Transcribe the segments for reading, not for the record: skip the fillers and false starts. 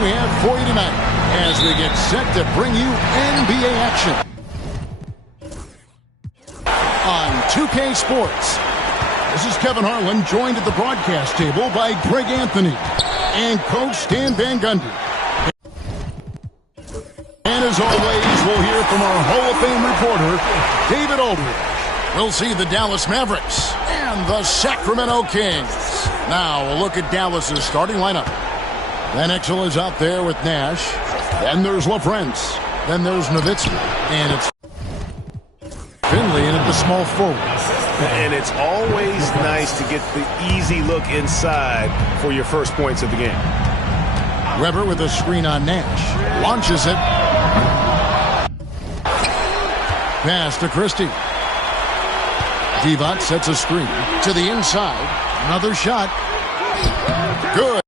we have for you tonight as we get set to bring you NBA action on 2K Sports. This is Kevin Harlan, joined at the broadcast table by Greg Anthony and Coach Stan Van Gundy. And as always, we'll hear from our Hall of Fame reporter, David Aldridge. We'll see the Dallas Mavericks and the Sacramento Kings. Now, a look at Dallas's starting lineup. Van Exel is out there with Nash. Then there's LaFrentz. Then there's Nowitzki. And it's Finley in at the small forward. And it's always nice to get the easy look inside for your first points of the game. Webber with a screen on Nash. Launches it. Pass to Christie. Divac sets a screen to the inside. Another shot. Good.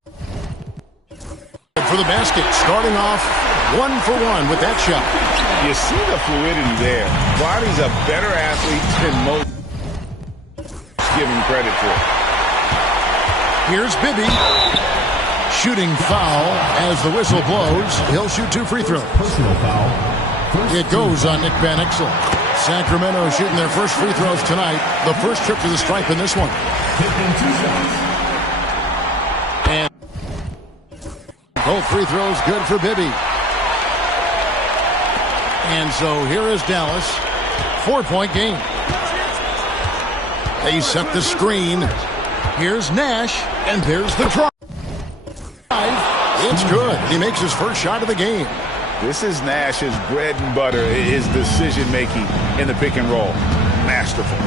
For the basket. Starting off 1-for-1 with that shot. You see the fluidity there. Bonnie's a better athlete than most give him credit for. Here's Bibby. Shooting foul as the whistle blows. He'll shoot 2 free throws. Personal foul. It goes on Nick Van Exel. Sacramento shooting their first free throws tonight. The first trip to the stripe in this one. And both free throws good for Bibby. And so here is Dallas. 4-point game. They set the screen. Here's Nash. And there's the drive. It's good. He makes his first shot of the game. This is Nash's bread and butter, his decision-making in the pick and roll. Masterful.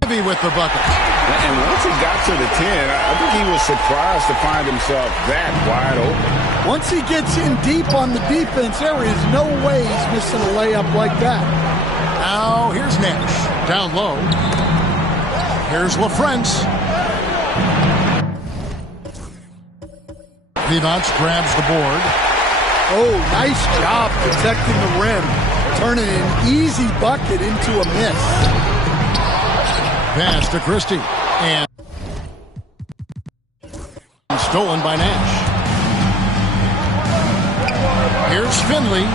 Bibby with the bucket. And once he got to the 10, I think he was surprised to find himself that wide open. Once he gets in deep on the defense, there is no way he's missing a layup like that. Now, here's Nash. Down low. Here's LaFrentz. Divac grabs the board. Oh, nice job protecting the rim. Turning an easy bucket into a miss. Pass to Christie. And stolen by Nash. Here's Finley.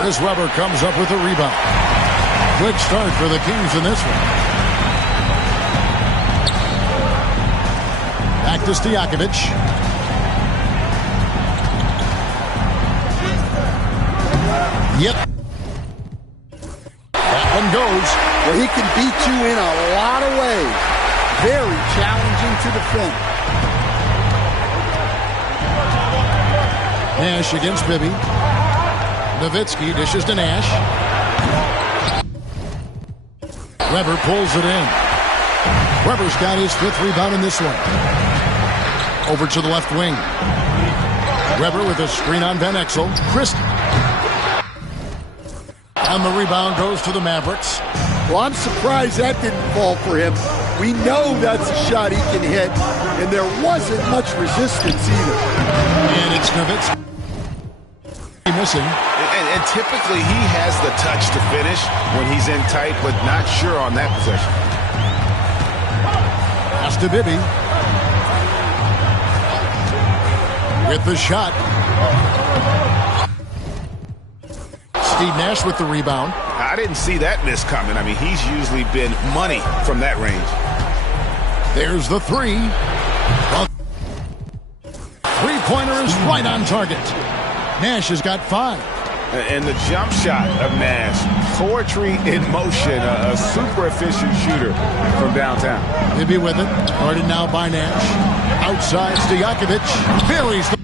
Chris Webber comes up with a rebound. Quick start for the Kings in this one. Back to Stojakovic. Yep. That one goes. Well, he can beat you in a lot of ways. Very challenging to defend. Nash against Bibby. Nowitzki dishes to Nash. Webber pulls it in. Webber's got his 5th rebound in this one. Over to the left wing. Webber with a screen on Van Exel. Christie. And the rebound goes to the Mavericks. Well, I'm surprised that didn't fall for him. We know that's a shot he can hit, and there wasn't much resistance either. And it's Nowitzki missing. And typically he has the touch to finish when he's in tight, but not sure on that possession. Pass to Bibby. With the shot. Steve Nash with the rebound. I didn't see that miss coming. I mean, he's usually been money from that range. There's the 3. The three-pointer is right on target. Nash has got 5. And the jump shot of Nash. Poetry in motion. A super efficient shooter from downtown. Bibby with it. Guarded now by Nash. Outside Stojakovic. Buries the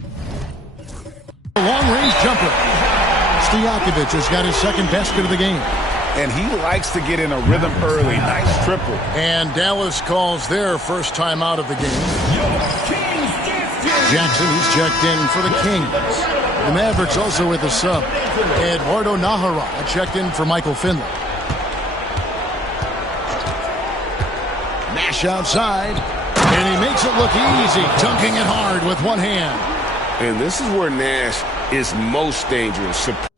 long-range jumper. Stojakovic has got his second basket of the game. And he likes to get in a rhythm early. Nice triple. And Dallas calls their first time out of the game. Jackson, he's checked in for the Kings. The Mavericks also with a sub. Eduardo Nahara checked in for Michael Finley. Nash outside. And he makes it look easy. Dunking it hard with one hand. And this is where Nash is most dangerous. Superb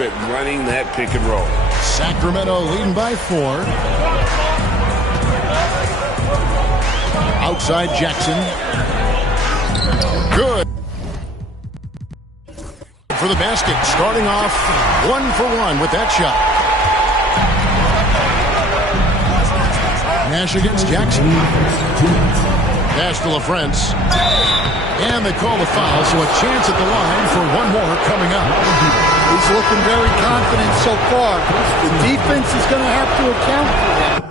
at running that pick and roll. Sacramento leading by 4. Outside Jackson. Good. For the basket, starting off 1 for 1 with that shot. Nash against Jackson. Pass to LaFrance. And they call the foul, so a chance at the line for one more coming up. He's looking very confident so far. The defense is going to have to account for that.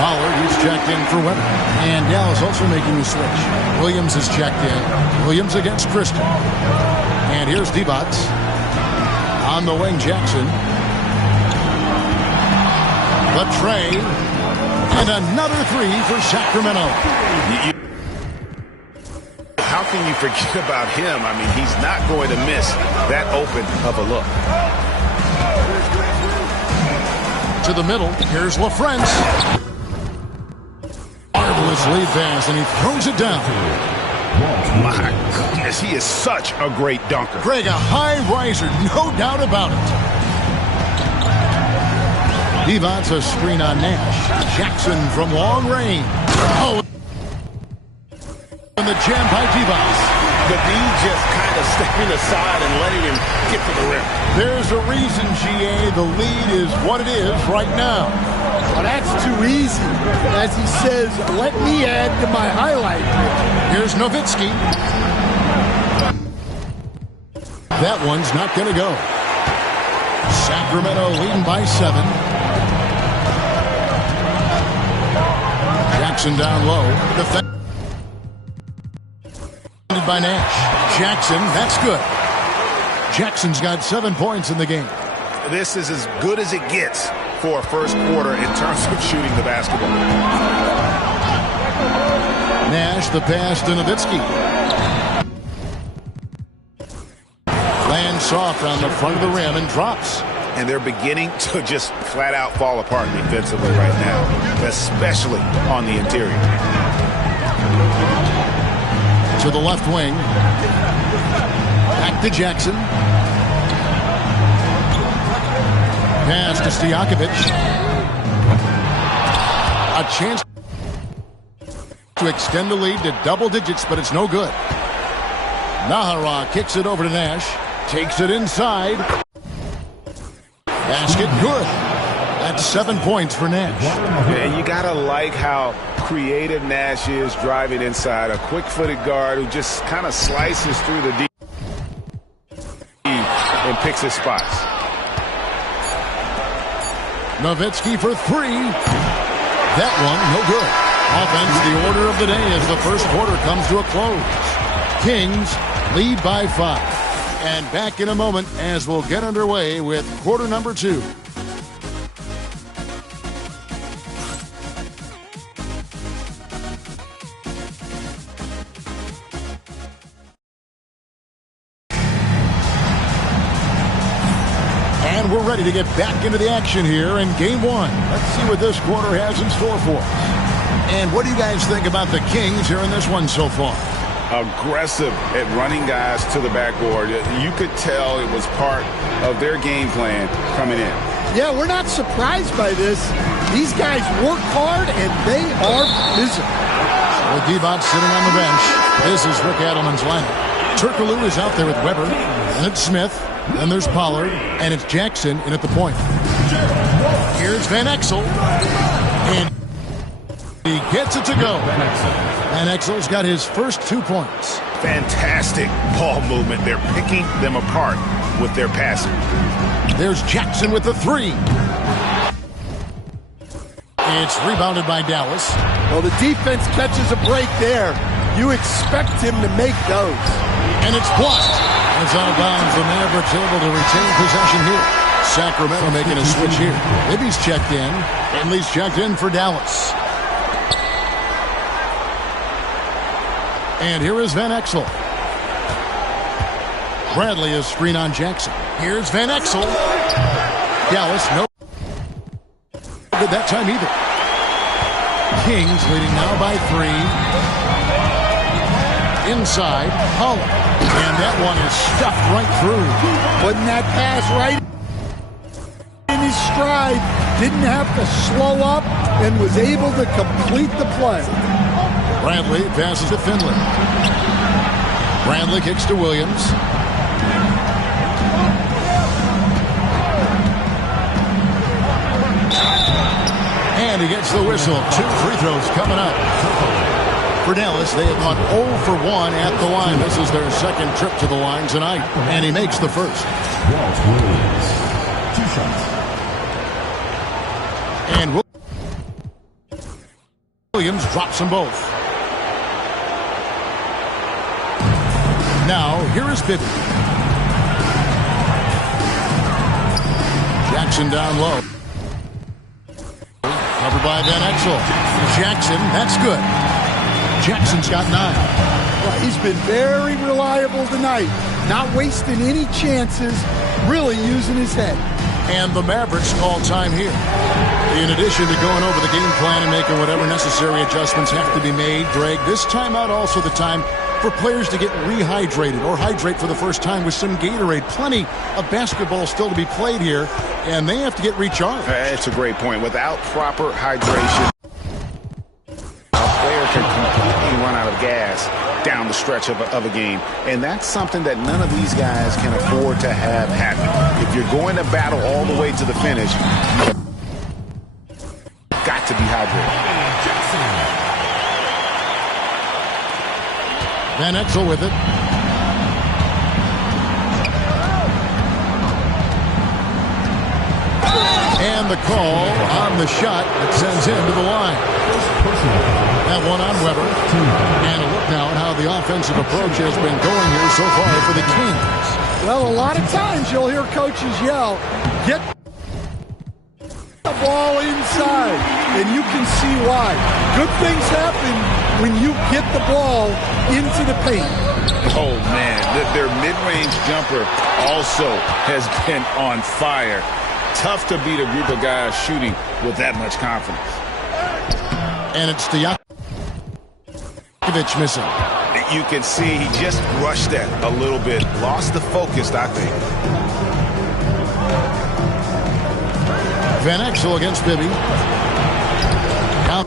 Pollard is checked in for Weber. And Dallas also making a switch. Williams is checked in. Williams against Christon. And here's Divac. On the wing, Jackson. The tray. And another 3 for Sacramento. How can you forget about him? I mean, he's not going to miss that open of a look. To the middle. Here's LaFrance. Marvelous lead pass, and he throws it down. My goodness, he is such a great dunker. Greg, a high riser, no doubt about it. Divac a screen on Nash. Jackson from long range. Oh, and the jam by Divac. The D just kind of stepping aside and letting him get to the rim. There's a reason, GA, the lead is what it is right now. Well, that's too easy. As he says, let me add to my highlight. Here's Nowitzki. That one's not going to go. Sacramento leading by 7. Jackson down low. Defended by Nash. Jackson, that's good. Jackson's got 7 points in the game. This is as good as it gets for a first quarter in terms of shooting the basketball. Nash, the pass to Nowitzki. Lands soft on the front of the rim and drops. And they're beginning to just flat out fall apart defensively right now, especially on the interior. To the left wing. Back to Jackson. Pass to Stojakovic. A chance to extend the lead to double digits, but it's no good. Nahara kicks it over to Nash. Takes it inside. Basket good. That's 7 points for Nash. And you gotta like how creative Nash is driving inside. A quick-footed guard who just kind of slices through the D and picks his spots. Nowitzki for 3. That one, no good. Offense, the order of the day as the first quarter comes to a close. Kings lead by 5. And back in a moment as we'll get underway with quarter number 2. And we're ready to get back into the action here in game 1. Let's see what this quarter has in store for us. And what do you guys think about the Kings here in this one so far? Aggressive at running guys to the backboard. You could tell it was part of their game plan coming in. Yeah, we're not surprised by this. These guys work hard, and they are physical. With Divac sitting on the bench, this is Rick Adelman's lineup. Turkoglu is out there with Weber, and it's Smith, then there's Pollard, and it's Jackson in at the point. Here's Van Exel, and he gets it to go. Van Exel's got his first 2 points. Fantastic ball movement. They're picking them apart with their passing. There's Jackson with the 3. It's rebounded by Dallas. Well, the defense catches a break there. You expect him to make those. And it's blocked. It's out of bounds. The Mavericks able to retain possession here. Sacramento making a switch here. Libby's checked in. Finley's checked in for Dallas. And here is Van Exel. Bradley is screen on Jackson. Here's Van Exel. Dallas, no good that time either. Kings leading now by 3. Inside, Pollard. And that one is stuffed right through. Putting that pass right stride, didn't have to slow up, and was able to complete the play. Bradley passes to Finley. Bradley kicks to Williams. And he gets the whistle. 2 free throws coming up. For Dallas, they have gone 0 for 1 at the line. This is their second trip to the line tonight. And he makes the first. Williams, 2 shots. And Williams drops them both. Now, here is Bibby. Jackson down low. Covered by Van Exel. Jackson, that's good. Jackson's got 9. Well, he's been very reliable tonight. Not wasting any chances, really using his head. And the Mavericks call time here. In addition to going over the game plan and making whatever necessary adjustments have to be made, Greg, this timeout also the time for players to get rehydrated or hydrate for the first time with some Gatorade. Plenty of basketball still to be played here, and they have to get recharged. That's a great point. Without proper hydration, a player can completely run out of gas down the stretch of a game. And that's something that none of these guys can afford to have happen. If you're going to battle all the way to the finish, you've got to be hydrated. Van Exel with it. And the call on the shot that sends him to the line. That one on Weber. And a look now at how the offensive approach has been going here so far for the Kings. Well, a lot of times you'll hear coaches yell, get the ball inside, and you can see why. Good things happen when you get the ball into the paint. Oh, man, their mid-range jumper also has been on fire. Tough to beat a group of guys shooting with that much confidence. And it's Stojakovic missing. You can see he just rushed that a little bit. Lost the focus, I think. Van Exel against Bibby. Now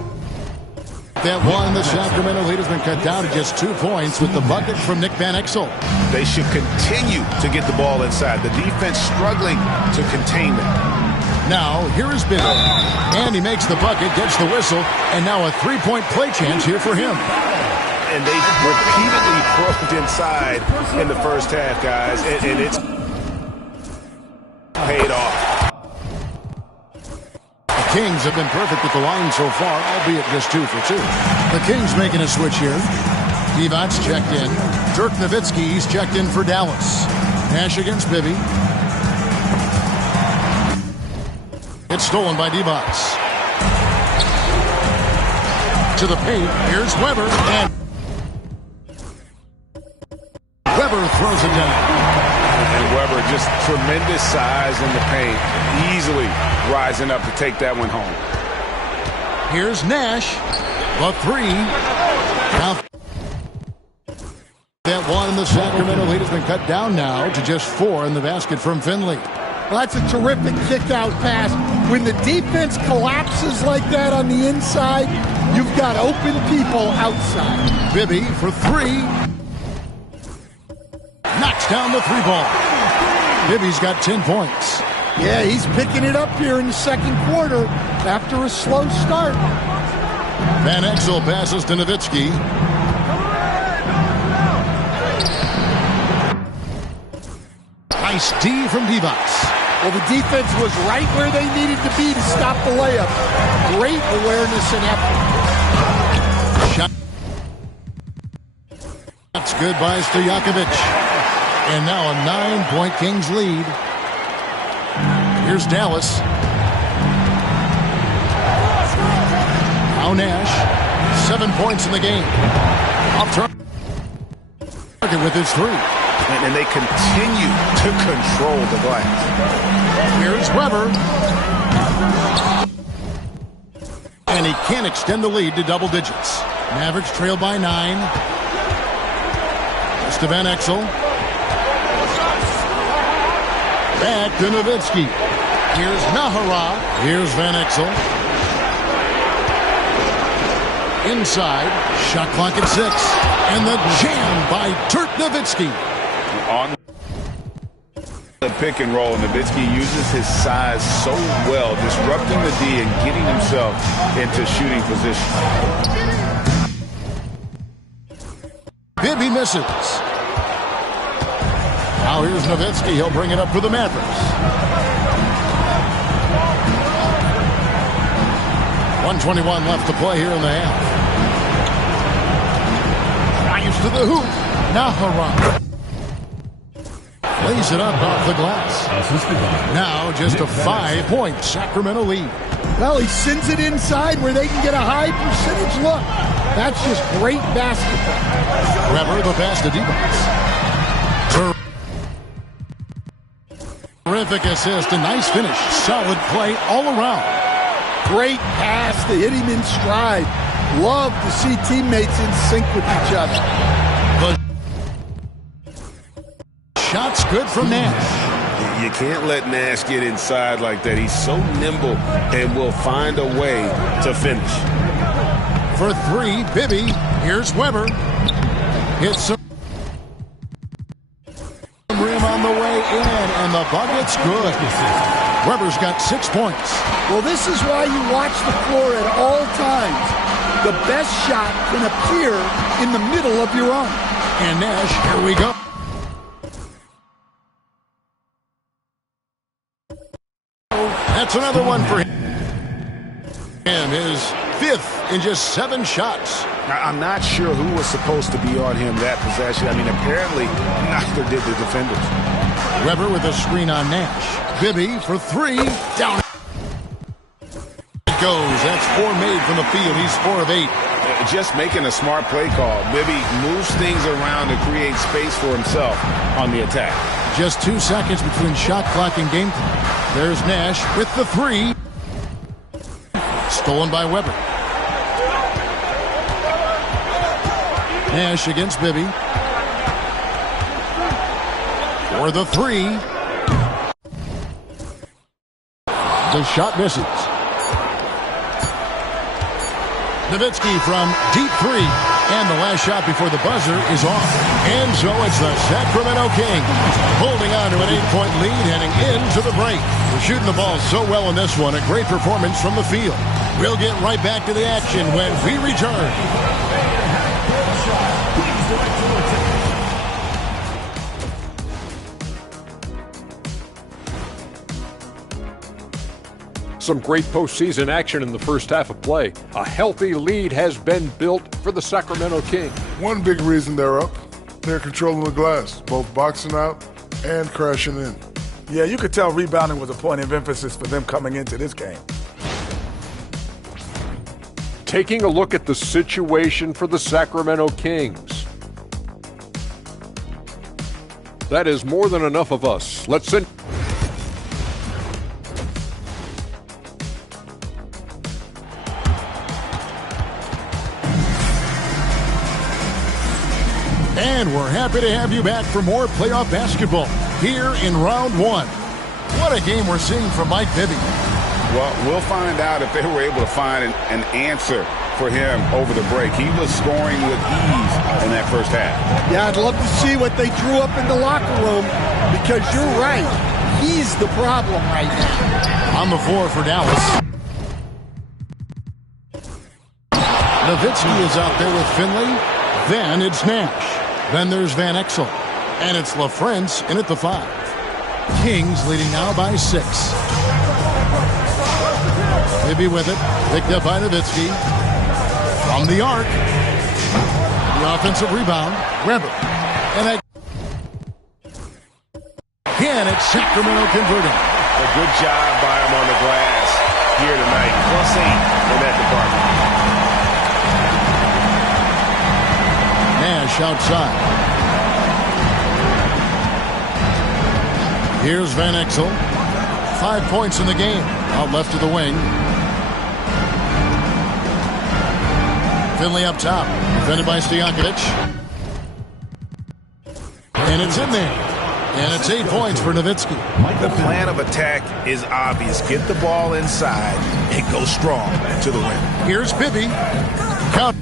that one, the Sacramento lead has been cut down to just 2 points with the bucket from Nick Van Exel. They should continue to get the ball inside. The defense struggling to contain them. Now, here is Bibby. And he makes the bucket, gets the whistle, and now a 3-point play chance here for him. And they repeatedly probed inside in the first half, guys, and it's paid off. The Kings have been perfect at the line so far, albeit just 2 for 2. The Kings making a switch here. Divac checked in. Dirk Nowitzki's checked in for Dallas. Nash against Bibby. It's stolen by Divac. To the paint. Here's Weber. And Weber throws it down. And Weber just tremendous size in the paint. Easily rising up to take that one home. Here's Nash. The 3. Now that one in the Sacramento lead has been cut down now to just 4 in the basket from Finley. Well, that's a terrific kick-out pass. When the defense collapses like that on the inside, you've got open people outside. Bibby for 3. Knocks down the 3-ball. Bibby's got 10 points. Yeah, he's picking it up here in the second quarter after a slow start. Van Exel passes to Nowitzki. Nice D from Divac. Well, the defense was right where they needed to be to stop the layup. Great awareness and effort. Shot. That's good by Stojakovic. And now a 9-point Kings lead. Here's Dallas. Now Nash. 7 points in the game. Off target with his 3. And they continue to control the glass. Here's Weber. And he can't extend the lead to double digits. Mavericks trail by 9. It's to Van Exel. Back to Nowitzki. Here's Nahara. Here's Van Exel. Inside. Shot clock at 6. And the jam by Dirk Nowitzki. On the pick and roll, Nowitzki uses his size so well, disrupting the D and getting himself into shooting position. Bibby misses. Now here's Nowitzki. He'll bring it up for the Mavericks. 1:21 left to play here in the half. Drives to the hoop. Nahara lays it up off the glass. Now just a 5-point Sacramento lead. Well, he sends it inside where they can get a high percentage look. That's just great basketball. Weber, the pass to D-Box. Terrific assist, a nice finish. Solid play all around. Great pass to hit him in stride. Love to see teammates in sync with each other. The shot's good from Nash. You can't let Nash get inside like that. He's so nimble and will find a way to finish. For 3, Bibby. Here's Weber. Hits some rim on the way in, and the bucket's good. Weber's got 6 points. Well, this is why you watch the floor at all times. The best shot can appear in the middle of your arm. And Nash, here we go. That's another one for him. And his 5th in just 7 shots. I'm not sure who was supposed to be on him that possession. I mean, apparently neither did the defenders. Weber with a screen on Nash. Bibby for 3. Down it goes. That's 4 made from the field. He's 4 of 8. Just making a smart play call. Bibby moves things around to create space for himself on the attack. Just 2 seconds between shot clock and game clock. There's Nash with the 3. Stolen by Weber. Nash against Bibby. For the 3. The shot misses. Nowitzki from deep 3. And the last shot before the buzzer is off. And so it's the Sacramento Kings holding on to an 8-point lead heading into the break. We're shooting the ball so well in this one. A great performance from the field. We'll get right back to the action when we return. Some great postseason action in the first half of play. A healthy lead has been built for the Sacramento Kings. One big reason they're up, they're controlling the glass, both boxing out and crashing in. Yeah, you could tell rebounding was a point of emphasis for them coming into this game. Taking a look at the situation for the Sacramento Kings. That is more than enough of us. Let's send... And we're happy to have you back for more playoff basketball here in round 1. What a game we're seeing from Mike Bibby. Well, we'll find out if they were able to find an answer for him over the break. He was scoring with ease in that first half. Yeah, I'd love to see what they drew up in the locker room because you're right. He's the problem right now. On the floor for Dallas. Nowitzki is out there with Finley. Then it's Nash. Then there's Van Exel. And it's LaFrance in at the 5. Kings leading now by 6. Bibby with it. Picked up by Nowitzki. From the arc. The offensive rebound. Weber. And again, it's Sacramento converting. A good job by him on the glass here tonight. +8 in that department. Nash outside. Here's Van Exel. 5 points in the game. Out left to the wing. Finley up top. Defended by Stojakovic. And it's in there. And it's 8 points for Nowitzki. The plan of attack is obvious. Get the ball inside and go strong to the rim. Here's Bibby. Count.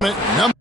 Number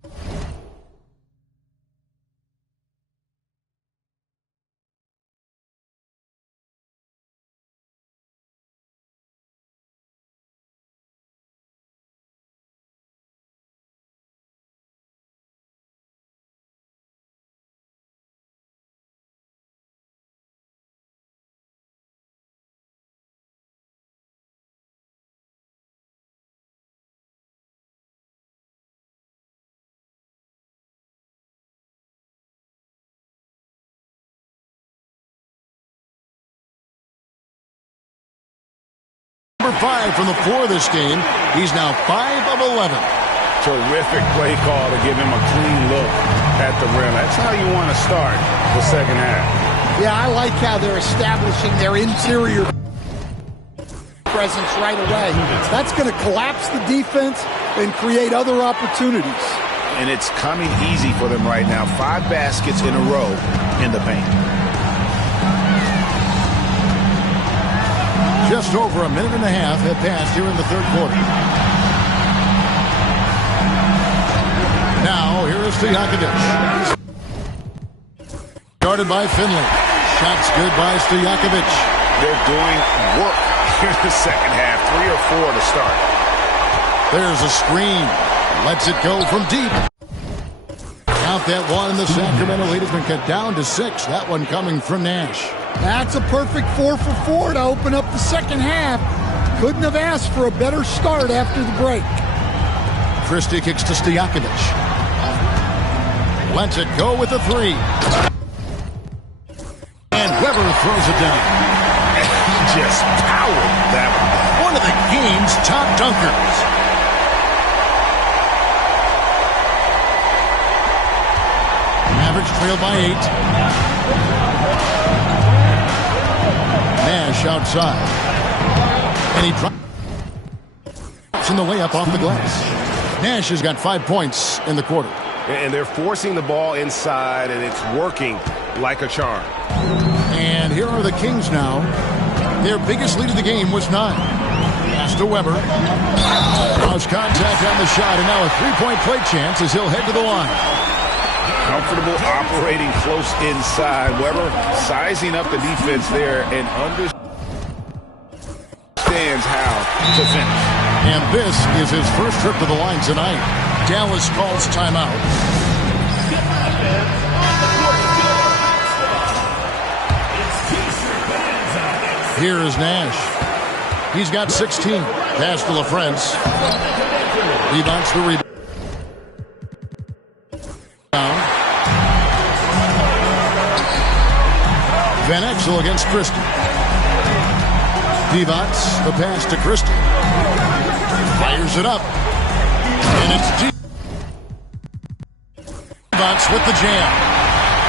number 5 from the floor this game. He's now 5 of 11. Terrific play call to give him a clean look at the rim. That's how you want to start the second half. Yeah, I like how they're establishing their interior presence right away. That's going to collapse the defense and create other opportunities. And it's coming easy for them right now. 5 baskets in a row in the paint. Just over a minute and a half have passed here in the third quarter. Now, here is Stojakovic. Started by Finley. Shots good by Stojakovic. They're doing work here in the second half. 3 or 4 to start. There's a screen. Lets it go from deep. Count that one, and the Sacramento lead has been cut down to 6. That one coming from Nash. That's a perfect 4 for 4 to open up the second half. Couldn't have asked for a better start after the break. Christie kicks to Stojakovic. Lets it go with a 3. And Weber throws it down. He just powered that one. One of the game's top dunkers. Mavericks trail by 8. Nash outside. And he drops in the layup off the glass. Nash has got 5 points in the quarter. And they're forcing the ball inside, and it's working like a charm. And here are the Kings now. Their biggest lead of the game was 9. Pass to Weber. Lost contact on the shot, and now a 3-point play chance as he'll head to the line. Comfortable operating close inside. Weber sizing up the defense there and understands how to finish. And this is his first trip to the line tonight. Dallas calls timeout. Here is Nash. He's got 16. Pass to LaFrance. He bounces the rebound. Van Exel against Christie. Divac, the pass to Christie. Fires it up. And it's Divac with the jam.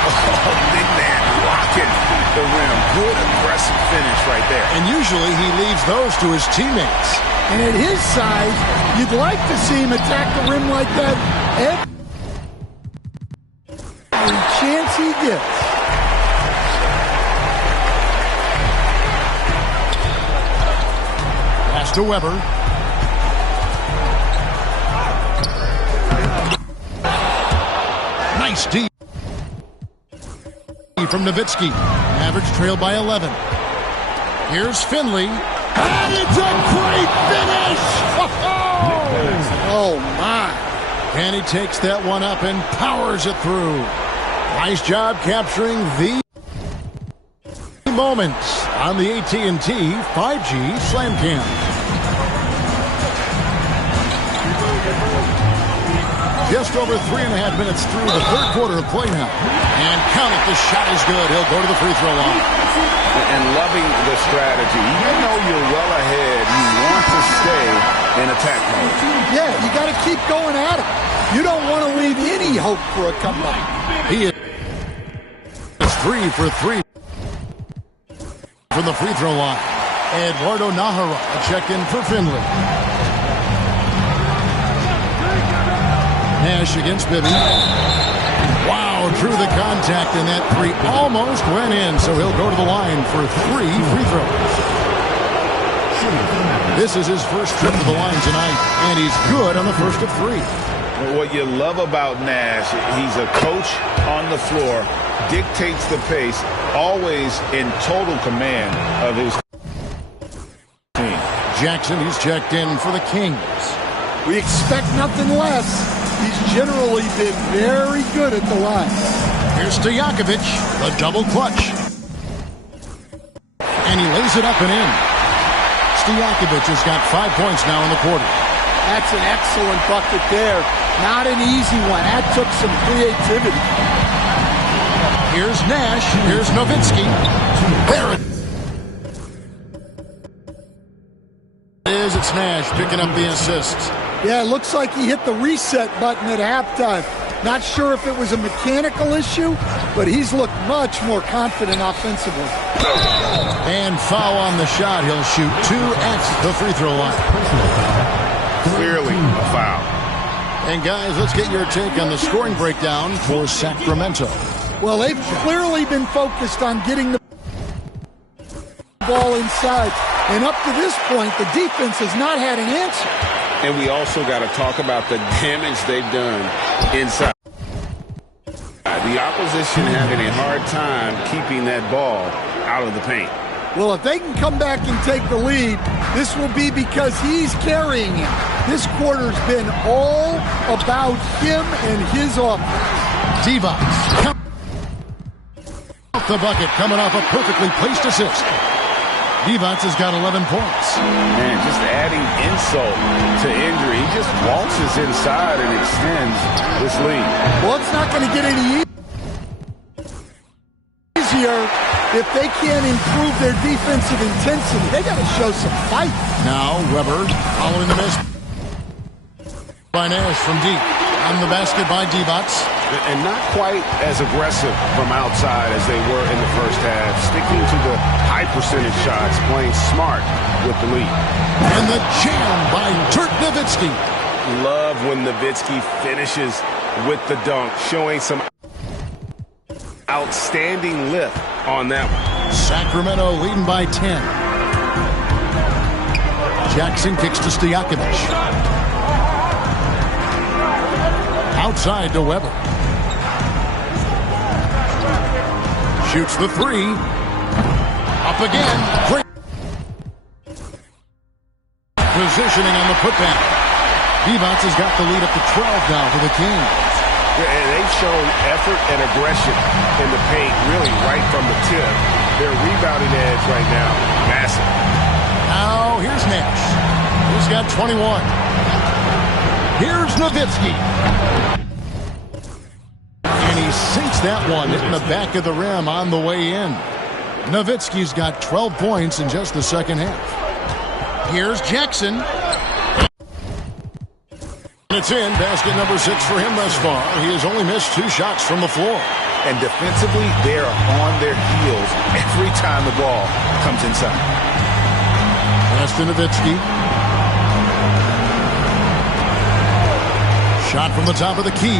Oh, big man rocking the rim. Good aggressive finish right there. And usually he leaves those to his teammates. And at his size, you'd like to see him attack the rim like that every chance he gets. To Weber. Nice D from Nowitzki. Mavericks trail by 11. Here's Finley. And it's a great finish! Oh, my. And he takes that one up and powers it through. Nice job capturing the moments on the AT&T 5G Slam Cam. Just over 3.5 minutes through the third quarter of play now. And count it, the shot is good. He'll go to the free throw line. And loving the strategy. Even though you're well ahead, you want to stay in attack mode. Yeah, you got to keep going at it. You don't want to leave any hope for a comeback. He is 3 for 3 from the free throw line. Eduardo Nahara, a check-in for Finley. Nash against Bibby. Wow, drew the contact, and that three almost went in, so he'll go to the line for 3 free throws. This is his first trip to the line tonight, and he's good on the first of 3. What you love about Nash, he's a coach on the floor, dictates the pace, always in total command of his team. Jackson, he's checked in for the Kings. We expect nothing less. He's generally been very good at the line. Here's Stojakovic, the double clutch. And he lays it up and in. Stojakovic has got 5 points now in the quarter. That's an excellent bucket there. Not an easy one. That took some creativity. Here's Nash. Here's Nowitzki. There it is. It's Nash picking up the assist. Yeah, it looks like he hit the reset button at halftime. Not sure if it was a mechanical issue, but he's looked much more confident offensively. And foul on the shot. He'll shoot 2 at the free throw line. Clearly a foul. And guys, let's get your take on the scoring breakdown for Sacramento. Well, they've clearly been focused on getting the ball inside. And up to this point, the defense has not had an answer. And we also got to talk about the damage they've done inside. The opposition having a hard time keeping that ball out of the paint. Well, if they can come back and take the lead, this will be because he's carrying it. This quarter's been all about him and his offense. Divac. Off the bucket, coming off a perfectly placed assist. Divac has got 11 points. Man, just adding insult to injury. He just waltzes inside and extends this lead. Well, it's not going to get any easier if they can't improve their defensive intensity. They got to show some fight. Now Weber following the miss by Nash from deep. On the basket by Divac. And not quite as aggressive from outside as they were in the first half. Sticking to the high percentage shots, playing smart with the lead. And the jam by Dirk Nowitzki. Love when Nowitzki finishes with the dunk, showing some outstanding lift on that one. Sacramento leading by 10. Jackson kicks to Stojakovic. Outside to Weber. Shoots the 3. Up again. Great positioning on the putback. Divac has got the lead up to 12 now for the Kings. And they've shown effort and aggression in the paint, really right from the tip. Their rebounding edge right now, massive. Now here's Nash. He's got 21. Here's Nowitzki. And he sinks that one, hitting the back of the rim on the way in. Nowitzki's got 12 points in just the second half. Here's Jackson. And it's in. Basket number 6 for him thus far. He has only missed 2 shots from the floor. And defensively, they're on their heels every time the ball comes inside. Pass to Nowitzki. Shot from the top of the key.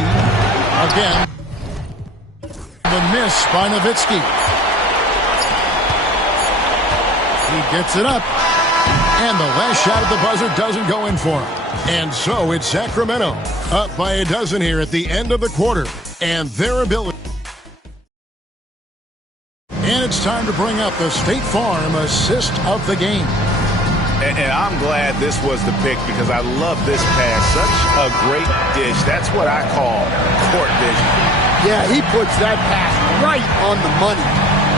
Again. The miss by Nowitzki. He gets it up. And the last shot at the buzzer doesn't go in for him. And so it's Sacramento up by a dozen here at the end of the quarter. And their ability. And it's time to bring up the State Farm assist of the game. And I'm glad this was the pick because I love this pass. Such a great dish. That's what I call court vision. Yeah, he puts that pass right on the money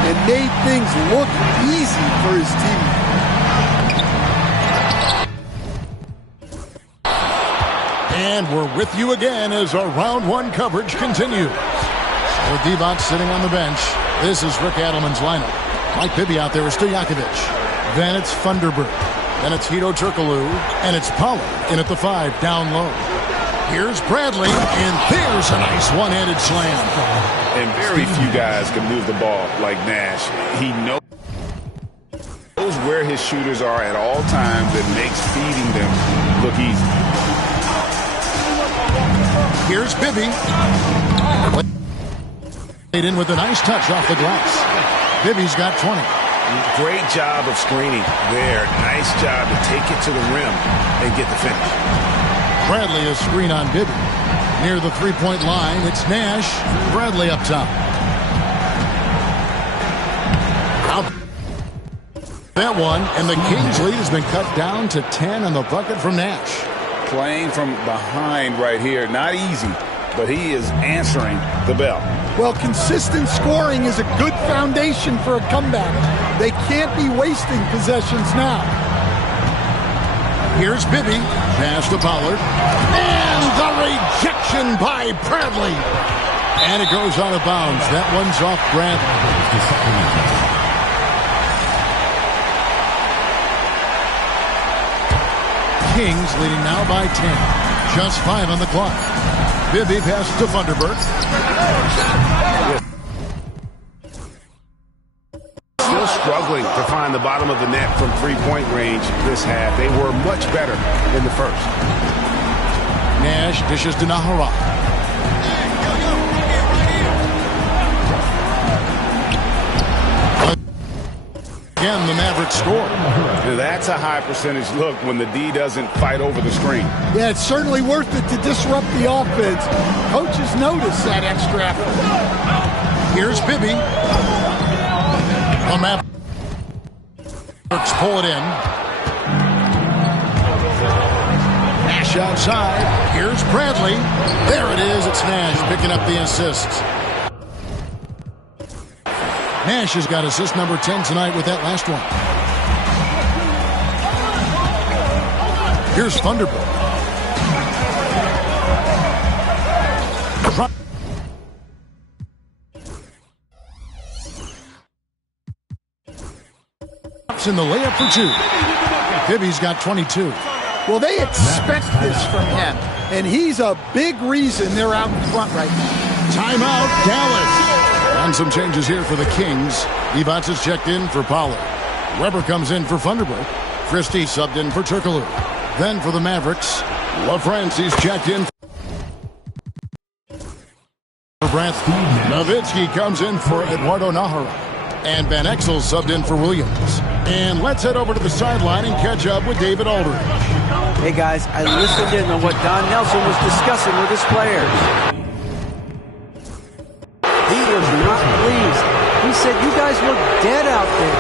and made things look easy for his team. And we're with you again as our round 1 coverage continues. With Divac sitting on the bench, this is Rick Adelman's lineup. Mike Bibby out there is Stojakovic. Then it's Funderburg. Then it's Hedo Turkoglu. And it's Pollard in at the 5 down low. Here's Bradley, and there's a nice one-handed slam. And very few guys can move the ball like Nash. He knows where his shooters are at all times and makes feeding them look easy. Here's Bibby. In with a nice touch off the glass. Bibby's got 20. Great job of screening there. Nice job to take it to the rim and get the finish. Bradley a screen on Bibby. Near the three-point line, it's Nash. Bradley up top. Out that one, and the Kings lead has been cut down to 10 on the bucket from Nash. Playing from behind right here. Not easy, but he is answering the bell. Well, consistent scoring is a good foundation for a comeback. They can't be wasting possessions now. Here's Bibby. Pass to Pollard. And the rejection by Bradley. And it goes out of bounds. That one's off Bradley. Kings leading now by 10. Just 5 on the clock. Bibby passes to Funderburk. Still struggling to find the bottom of the net from three-point range this half. They were much better in the first. Nash dishes to Nahara. Again, the Mavericks score. That's a high percentage look when the D doesn't fight over the screen. Yeah, it's certainly worth it to disrupt the offense. Coaches notice that extra effort. Here's Bibby. The Mavericks pull it in. Nash outside. Here's Bradley. There it is. It's Nash picking up the assist. Nash has got assist number 10 tonight with that last one. Here's Funderburk. Drops in the layup for 2. Bibby's got 22. Well, they expect this from him, and he's a big reason they're out in front right now. Timeout, Dallas. And some changes here for the Kings. Evans is checked in for Pollard. Weber comes in for Funderburk. Christie subbed in for Turkoglu. Then for the Mavericks, LaFrancis checked in for Branston. Nowitzki comes in for Eduardo Nahara. And Van Exel subbed in for Williams. And let's head over to the sideline and catch up with David Aldridge. Hey guys, I listened in on what Don Nelson was discussing with his players. He was not pleased. He said, you guys look dead out there.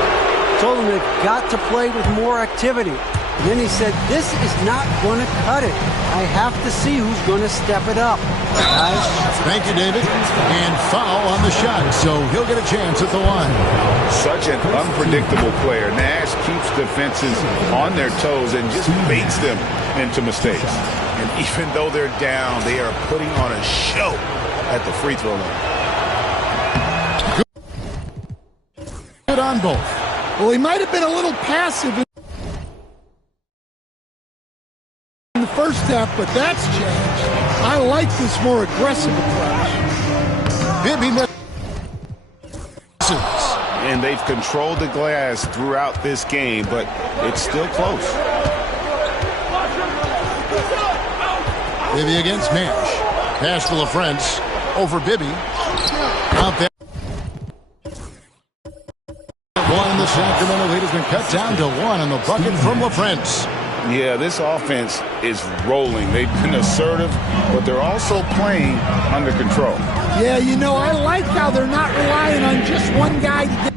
Told them they've got to play with more activity. And then he said, this is not going to cut it. I have to see who's going to step it up. Guys. Thank you, David. And foul on the shot, so he'll get a chance at the line. Such an unpredictable player. Nash keeps defenses on their toes and just baits them into mistakes. And even though they're down, they are putting on a show at the free throw line. Good on both. Well, he might have been a little passive in the first half, but that's changed. I like this more aggressive approach. Bibby misses. And they've controlled the glass throughout this game, but it's still close. Bibby against Nash. Pass to LaFrance. Over Bibby. Out there. One, the Sacramento lead has been cut down to 1 on the bucket from LaFrance. Yeah, this offense is rolling. They've been assertive, but they're also playing under control. Yeah, you know, I like how they're not relying on just one guy to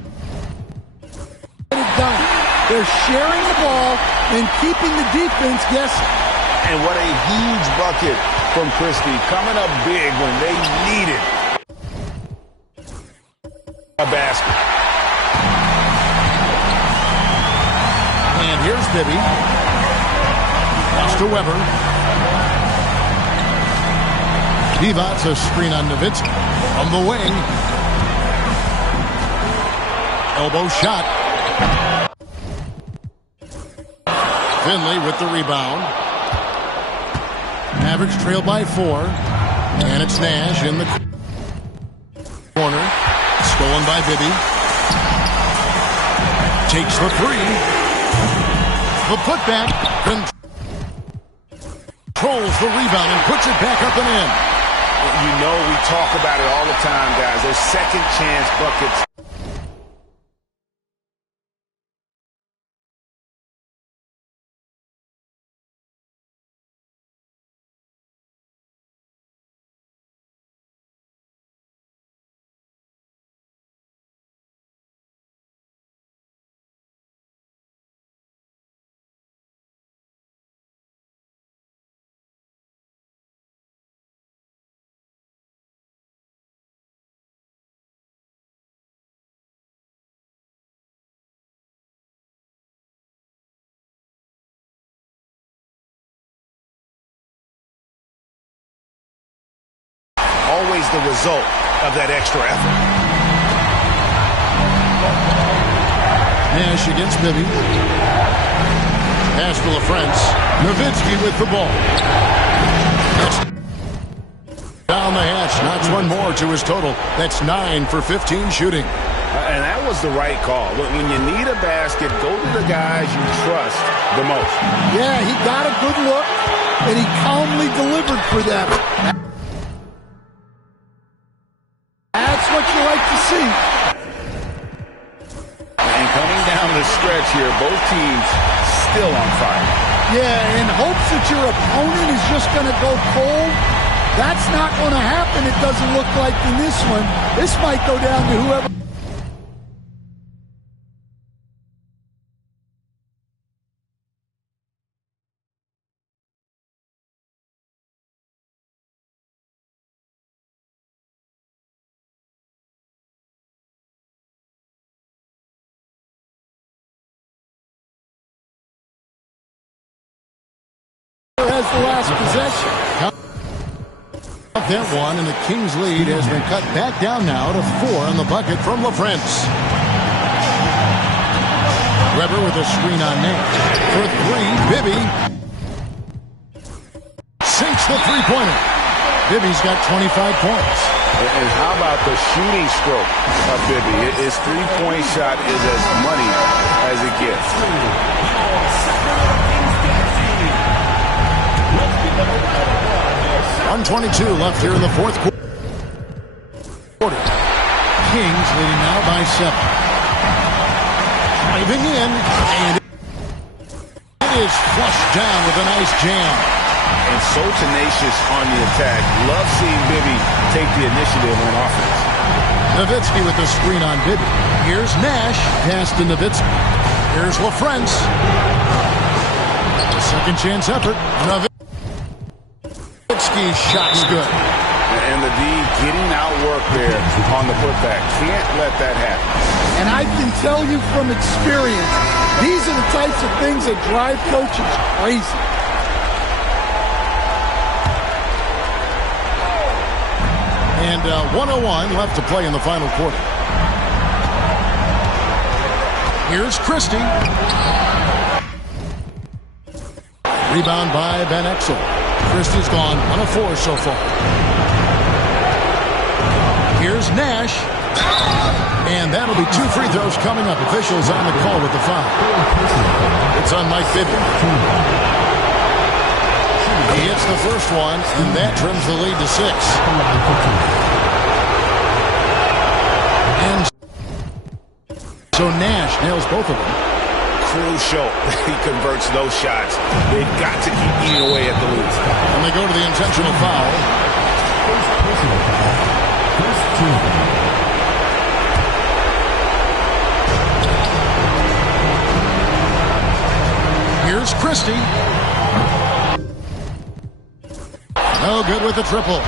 get it done. They're sharing the ball and keeping the defense guessing. And what a huge bucket from Christie, coming up big when they needed a basket. And here's Bibby. Pass to Weber. Divac, a screen on Nowitzki. From the wing. Elbow shot. Finley with the rebound. Mavericks trail by 4. And it's Nash in the corner. Stolen by Bibby. Takes the 3. The putback. Controls the rebound and puts it back up and in. You know we talk about it all the time, guys. Those second chance buckets. Always the result of that extra effort. Nash against Bibby. Pass to LaFrance. Nowitzki with the ball. Down the hatch. Knocks one more to his total. That's 9 for 15 shooting. And that was the right call. When you need a basket, go to the guys you trust the most. Yeah, he got a good look, and he calmly delivered for them. That's what you like to see. And coming down the stretch here, both teams still on fire. Yeah, in hopes that your opponent is just going to go cold. That's not going to happen, it doesn't look like in this one. This might go down to whoever. Has the last possession. That one, and the Kings' lead has been cut back down now to 4 on the bucket from LaFrance. Weber with a screen on Nash. For 3, Bibby sinks the three-pointer. Bibby's got 25 points. And how about the shooting stroke of Bibby? His three-point shot is as money as it gets. 1:22 left here in the fourth quarter. Kings leading now by 7. Driving in, and it is flushed down with a nice jam. And so tenacious on the attack. Love seeing Bibby take the initiative on offense. Nowitzki with the screen on Bibby. Here's Nash. Pass to Nowitzki. Here's LaFrance. Second chance effort. Nowitzki's shot's good. And the D getting outworked there on the putback. Can't let that happen. And I can tell you from experience, these are the types of things that drive coaches crazy. And 1:01 left to play in the final quarter. Here's Christie. Rebound by Ben Exel. Christie's gone 1 of 4 so far. Here's Nash. And that'll be 2 free throws coming up. Officials on the call with the foul. It's on Mike Bibby. He hits the first one, and that trims the lead to 6. And so Nash nails both of them. Crucial that he converts those shots. They've got to keep eating away at the lead. And they go to the intentional foul. Here's Christie. No good with the triple.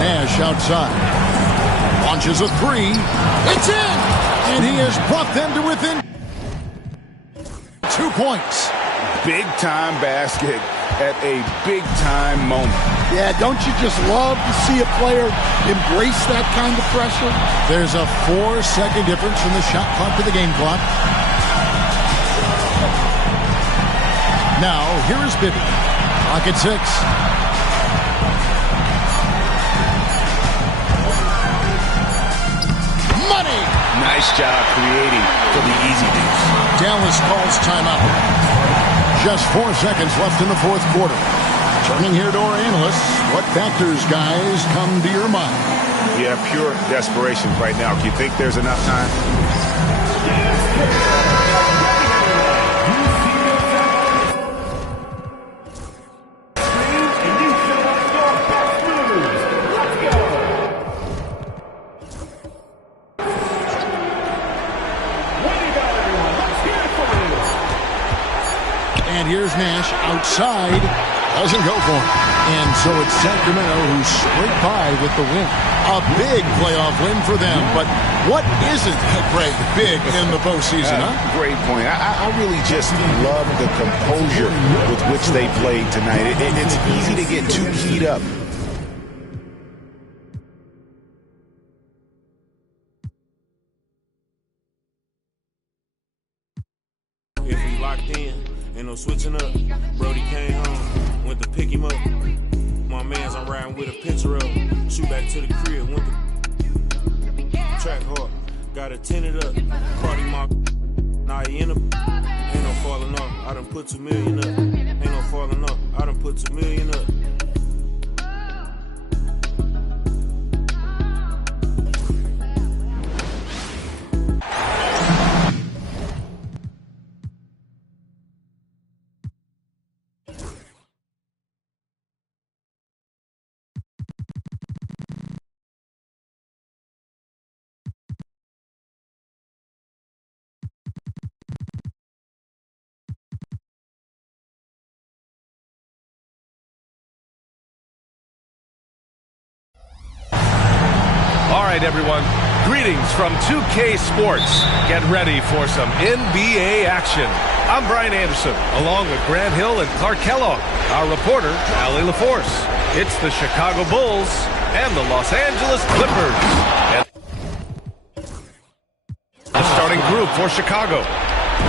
Nash outside. Launches a 3. It's in! And he has brought them to within 2 points. Big-time basket at a big-time moment. Yeah, don't you just love to see a player embrace that kind of pressure? There's a 4-second difference from the shot clock to the game clock. Now, here is Bibby. Clock at 6. Money! Nice job creating for the easy deuce. Dallas calls timeout. Just 4 seconds left in the fourth quarter. Turning here to our analysts, what factors, guys, come to your mind? Yeah, pure desperation right now. Do you think there's enough time? And here's Nash outside. Doesn't go for him. And so it's Sacramento who scraped by with the win. A big playoff win for them. But what isn't, Greg, big in the postseason, huh? Great point. I really just love the composure with which they played tonight. It's easy to get too keyed up. If we locked in, ain't no switching up. Brody came home, went to pick him up. My mans, I'm riding with a picture of. Shoot back to the crib, went to track hard. Got it tinted up. Cardi my now he in a. Ain't no falling off. I done put 2 million up. Ain't no falling off. I done put 2 million up. All right, everyone. Greetings from 2K Sports. Get ready for some NBA action. I'm Brian Anderson, along with Grant Hill and Clark Kellogg. Our reporter, Allie LaForce. It's the Chicago Bulls and the Los Angeles Clippers. And the starting group for Chicago.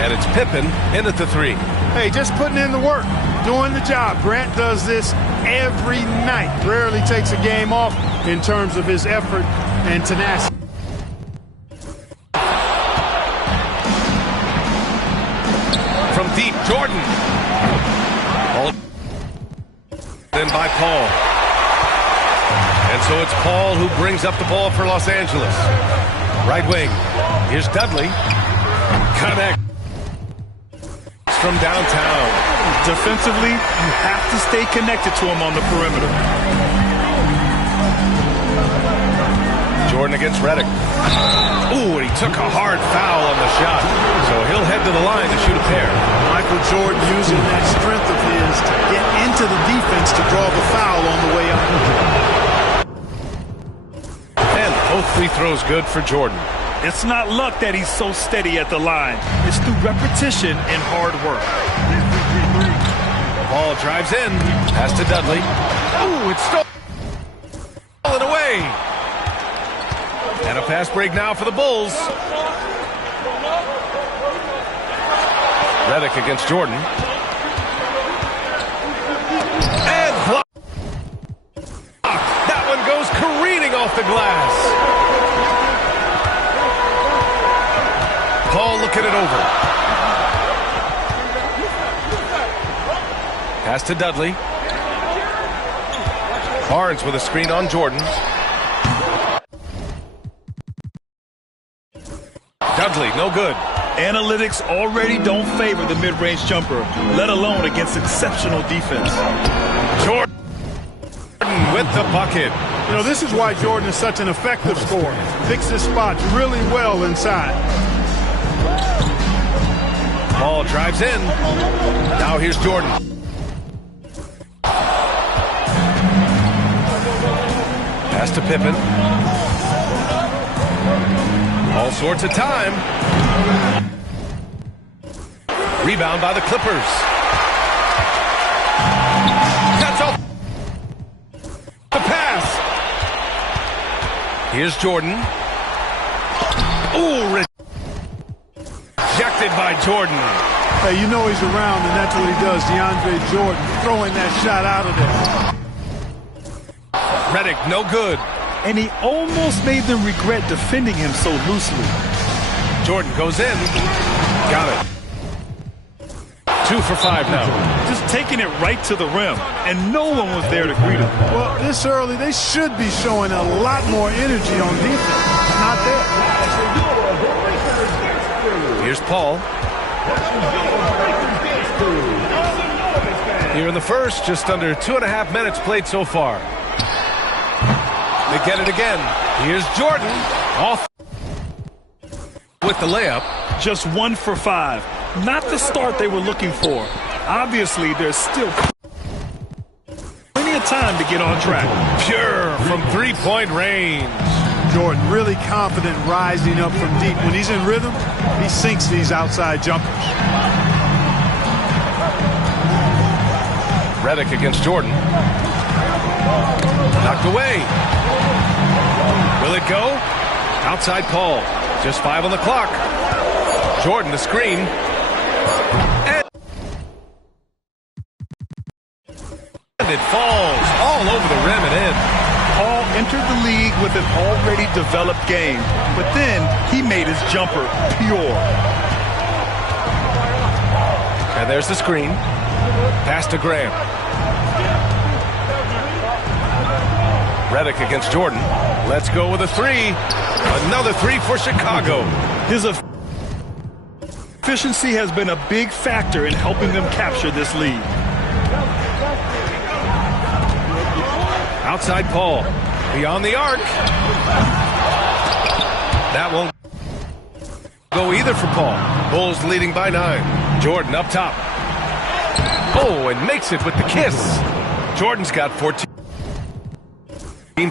And it's Pippen in at the 3. Hey, just putting in the work, doing the job. Grant does this every night. Rarely takes a game off in terms of his effort and tenacity. From deep, Jordan. Then by Paul. And so it's Paul who brings up the ball for Los Angeles. Right wing. Here's Dudley. Connect. From downtown. Defensively, you have to stay connected to him on the perimeter. Jordan against Redick. Ooh, and he took a hard foul on the shot. So he'll head to the line to shoot a pair. Michael Jordan using that strength of his to get into the defense to draw the foul on the way out. And both free throws good for Jordan. It's not luck that he's so steady at the line. It's through repetition and hard work. Ball drives in. Pass to Dudley. Ooh, it's stolen away. And a fast break now for the Bulls. Redick against Jordan. And block. That one goes careening off the glass. Paul looking it over. Pass to Dudley. Barnes with a screen on Jordan. Dudley, no good. Analytics already don't favor the mid-range jumper, let alone against exceptional defense. Jordan with the bucket. You know, this is why Jordan is such an effective scorer. Picks his spots really well inside. Ball drives in. Now here's Jordan. Pass to Pippen. All sorts of time. Rebound by the Clippers. Cuts off the pass. Here's Jordan. Ooh, rejected by Jordan. Hey, you know he's around, and that's what he does. DeAndre Jordan throwing that shot out of there. Redick, no good. And he almost made them regret defending him so loosely. Jordan goes in. Got it. 2 for 5 now. Just taking it right to the rim, and no one was there to greet him. Well, this early, they should be showing a lot more energy on defense. It's not there. Here's Paul. Here in the first, just under 2.5 minutes played so far. They get it again. Here's Jordan. Off with the layup. Just 1 for 5. Not the start they were looking for. Obviously, there's still plenty of time to get on track. Pure from three-point range. Jordan really confident rising up from deep. When he's in rhythm, he sinks these outside jumpers. Redick against Jordan. Knocked away. Will it go? Outside Paul. Just 5 on the clock. Jordan the screen. And it falls all over the rim and in. Paul entered the league with an already developed game, but then he made his jumper pure. And there's the screen. Pass to Graham. Redick against Jordan. Let's go with a 3. Another 3 for Chicago. His efficiency has been a big factor in helping them capture this lead. Outside Paul. Beyond the arc. That won't go either for Paul. Bulls leading by 9. Jordan up top. Oh, and makes it with the kiss. Jordan's got 14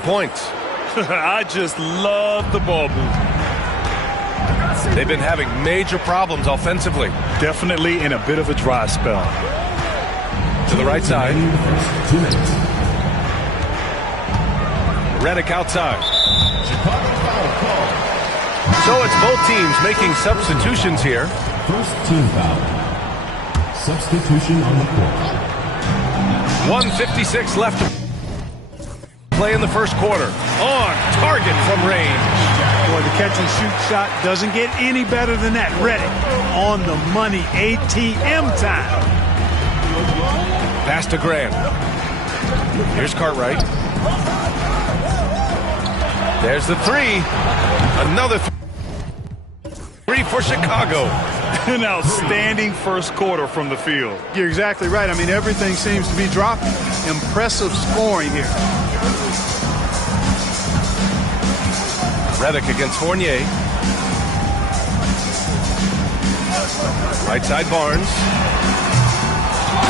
points. I just love the ball movement. They've been having major problems offensively. Definitely in a bit of a dry spell. To the right side. 2 minutes. Redick outside. So it's both teams making substitutions here. First team foul. Substitution on the court. 1:56 left to play in the first quarter. On target from range. Boy, the catch and shoot shot doesn't get any better than that. Redick on the money. ATM time. Pass to Graham. Here's Cartwright. There's the 3. Another 3 for Chicago. An outstanding first quarter from the field. You're exactly right. I mean, everything seems to be dropping. Impressive scoring here. Redick against Fournier. Right side Barnes.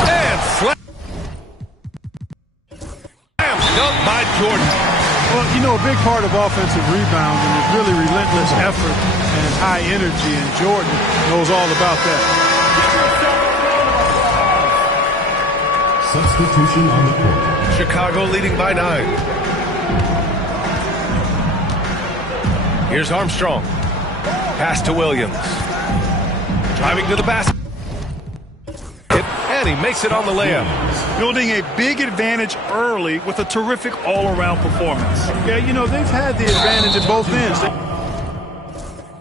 And slam dunk by Jordan. Well, you know, a big part of offensive rebounding is really relentless effort and high energy, and Jordan knows all about that. Substitution on the court. Chicago leading by 9. Here's Armstrong. Pass to Williams. Driving to the basket. And he makes it on the layup. Building a big advantage early with a terrific all-around performance. Yeah, you know, they've had the advantage at both ends.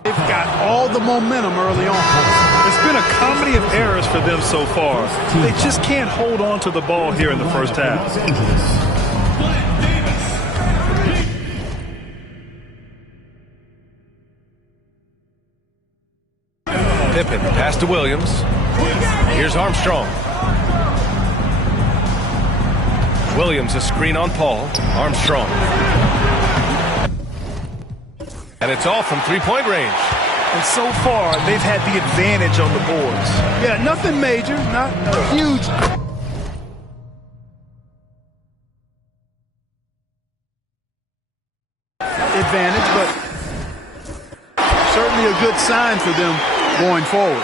They've got all the momentum early on. It's been a comedy of errors for them so far. They just can't hold on to the ball here in the first half. Pippen, pass to Williams. Here's Armstrong. Williams, a screen on Paul. Armstrong. And it's all from three-point range. And so far, they've had the advantage on the boards. Yeah, nothing major, not a huge advantage, but certainly a good sign for them going forward.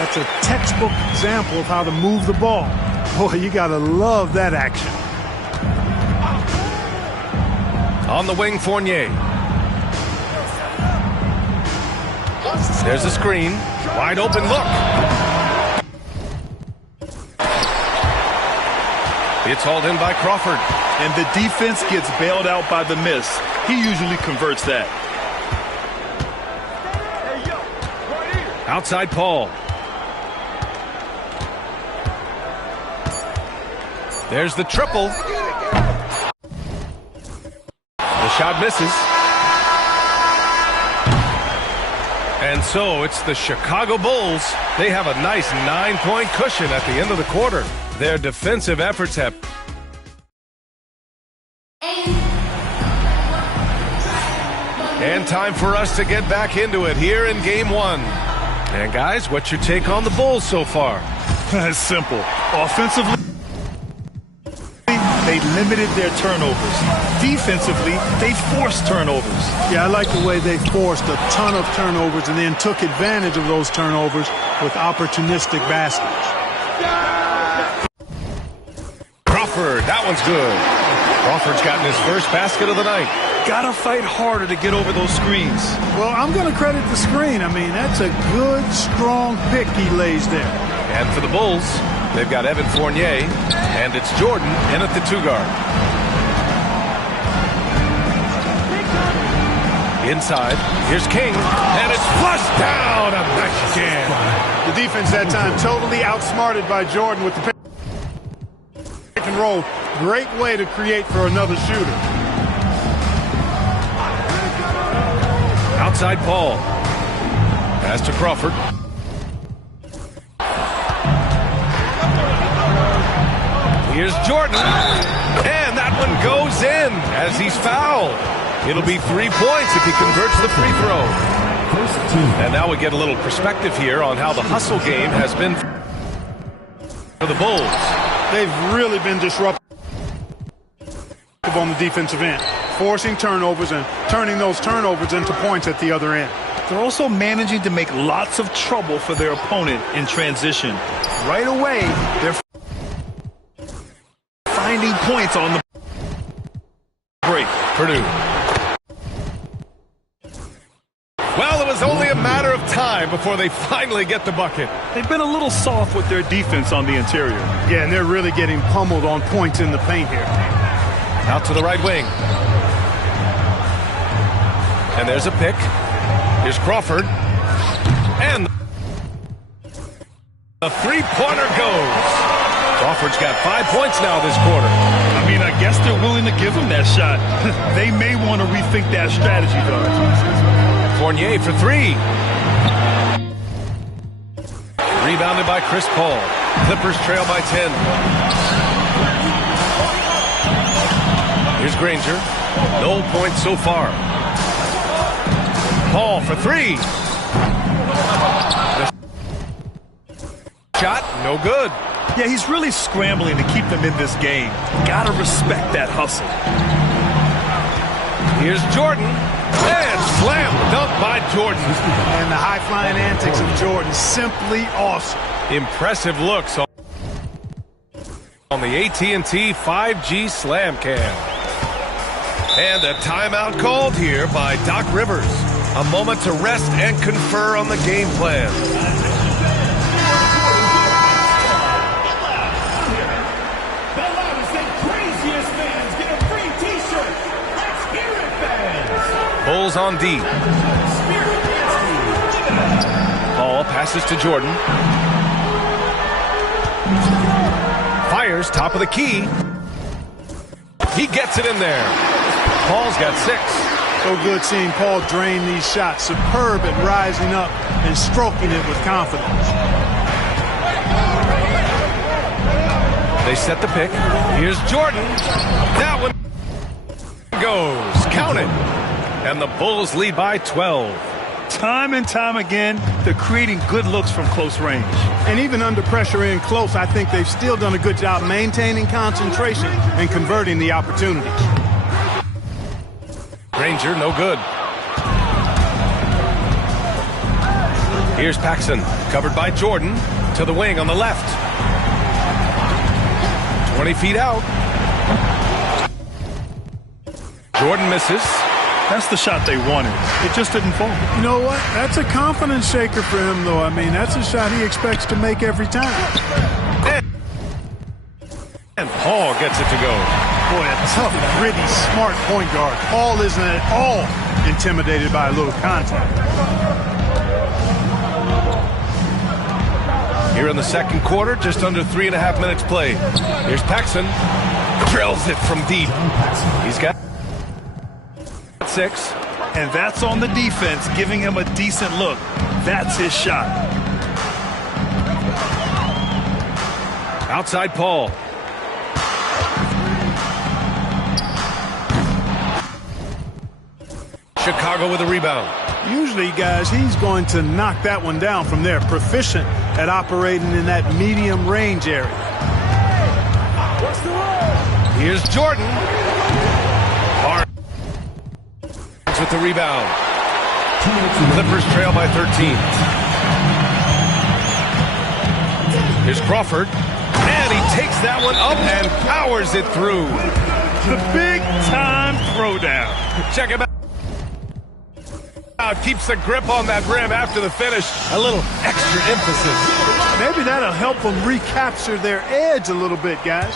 That's a textbook example of how to move the ball. Boy, you got to love that action. On the wing, Fournier. There's a screen. Wide open look. It's hauled in by Crawford. And the defense gets bailed out by the miss. He usually converts that. Outside Paul. There's the triple. The shot misses. And so it's the Chicago Bulls. They have a nice 9-point cushion at the end of the quarter. Their defensive efforts have... And time for us to get back into it here in Game 1. And guys, what's your take on the Bulls so far? It's simple. Offensively, they limited their turnovers. Defensively, they forced turnovers. Yeah, I like the way they forced a ton of turnovers and then took advantage of those turnovers with opportunistic baskets. Crawford, that one's good. Crawford's gotten his first basket of the night. Gotta fight harder to get over those screens. Well, I'm going to credit the screen. I mean, that's a good, strong pick he lays there. And for the Bulls, they've got Evan Fournier, and it's Jordan in at the 2-guard. Inside, here's King, and it's flushed down. A nice jam. The defense that time totally outsmarted by Jordan with the pick and roll. Great way to create for another shooter. Outside Paul. Pass to Crawford. Here's Jordan. And that one goes in as he's fouled. It'll be 3 points if he converts the free throw. And now we get a little perspective here on how the hustle game has been for the Bulls. They've really been disruptive on the defensive end, forcing turnovers and turning those turnovers into points at the other end. They're also managing to make lots of trouble for their opponent in transition. Right away, they're finding points on the break. Purdue. Well, it was only a matter of time before they finally get the bucket. They've been a little soft with their defense on the interior. Yeah, and they're really getting pummeled on points in the paint here. Out to the right wing. And there's a pick. Here's Crawford. And the three-pointer goes. Crawford's got 5 points now this quarter. I mean, I guess they're willing to give him that shot. They may want to rethink that strategy, though. Fournier for 3. Rebounded by Chris Paul. Clippers trail by 10. Here's Granger. No points so far. Paul for 3. The shot, no good. Yeah, he's really scrambling to keep them in this game. Gotta respect that hustle. Here's Jordan. And slam dunk by Jordan. And the high-flying antics of Jordan, simply awesome. Impressive looks on the AT&T 5G Slam Cam. And a timeout called here by Doc Rivers. A moment to rest and confer on the game plan. Bulls on D. Ball passes to Jordan. Fires top of the key. He gets it in there. Paul's got 6. So good seeing Paul drain these shots. Superb at rising up and stroking it with confidence. They set the pick. Here's Jordan. That one goes. Count it. And the Bulls lead by 12. Time and time again, they're creating good looks from close range. And even under pressure in close, I think they've still done a good job maintaining concentration and converting the opportunities. Granger, no good. Here's Paxson, covered by Jordan, to the wing on the left. 20 feet out. Jordan misses. That's the shot they wanted. It just didn't fall. You know what? That's a confidence shaker for him, though. I mean, that's a shot he expects to make every time. And Paul gets it to go. Boy, a tough, gritty, smart point guard. Paul isn't at all intimidated by a little contact. Here in the second quarter, just under 3.5 minutes played. Here's Paxson. Drills it from deep. He's got 6. And that's on the defense, giving him a decent look. That's his shot. Outside Paul. Chicago with a rebound. Usually, guys, he's going to knock that one down from there. Proficient at operating in that medium range area. Here's Jordan. Barnes with the rebound. Clippers trail by 13. Here's Crawford. And he takes that one up and powers it through. The big-time throwdown. Check him out. Keeps the grip on that rim after the finish. A little extra emphasis. Maybe that'll help them recapture their edge a little bit, guys.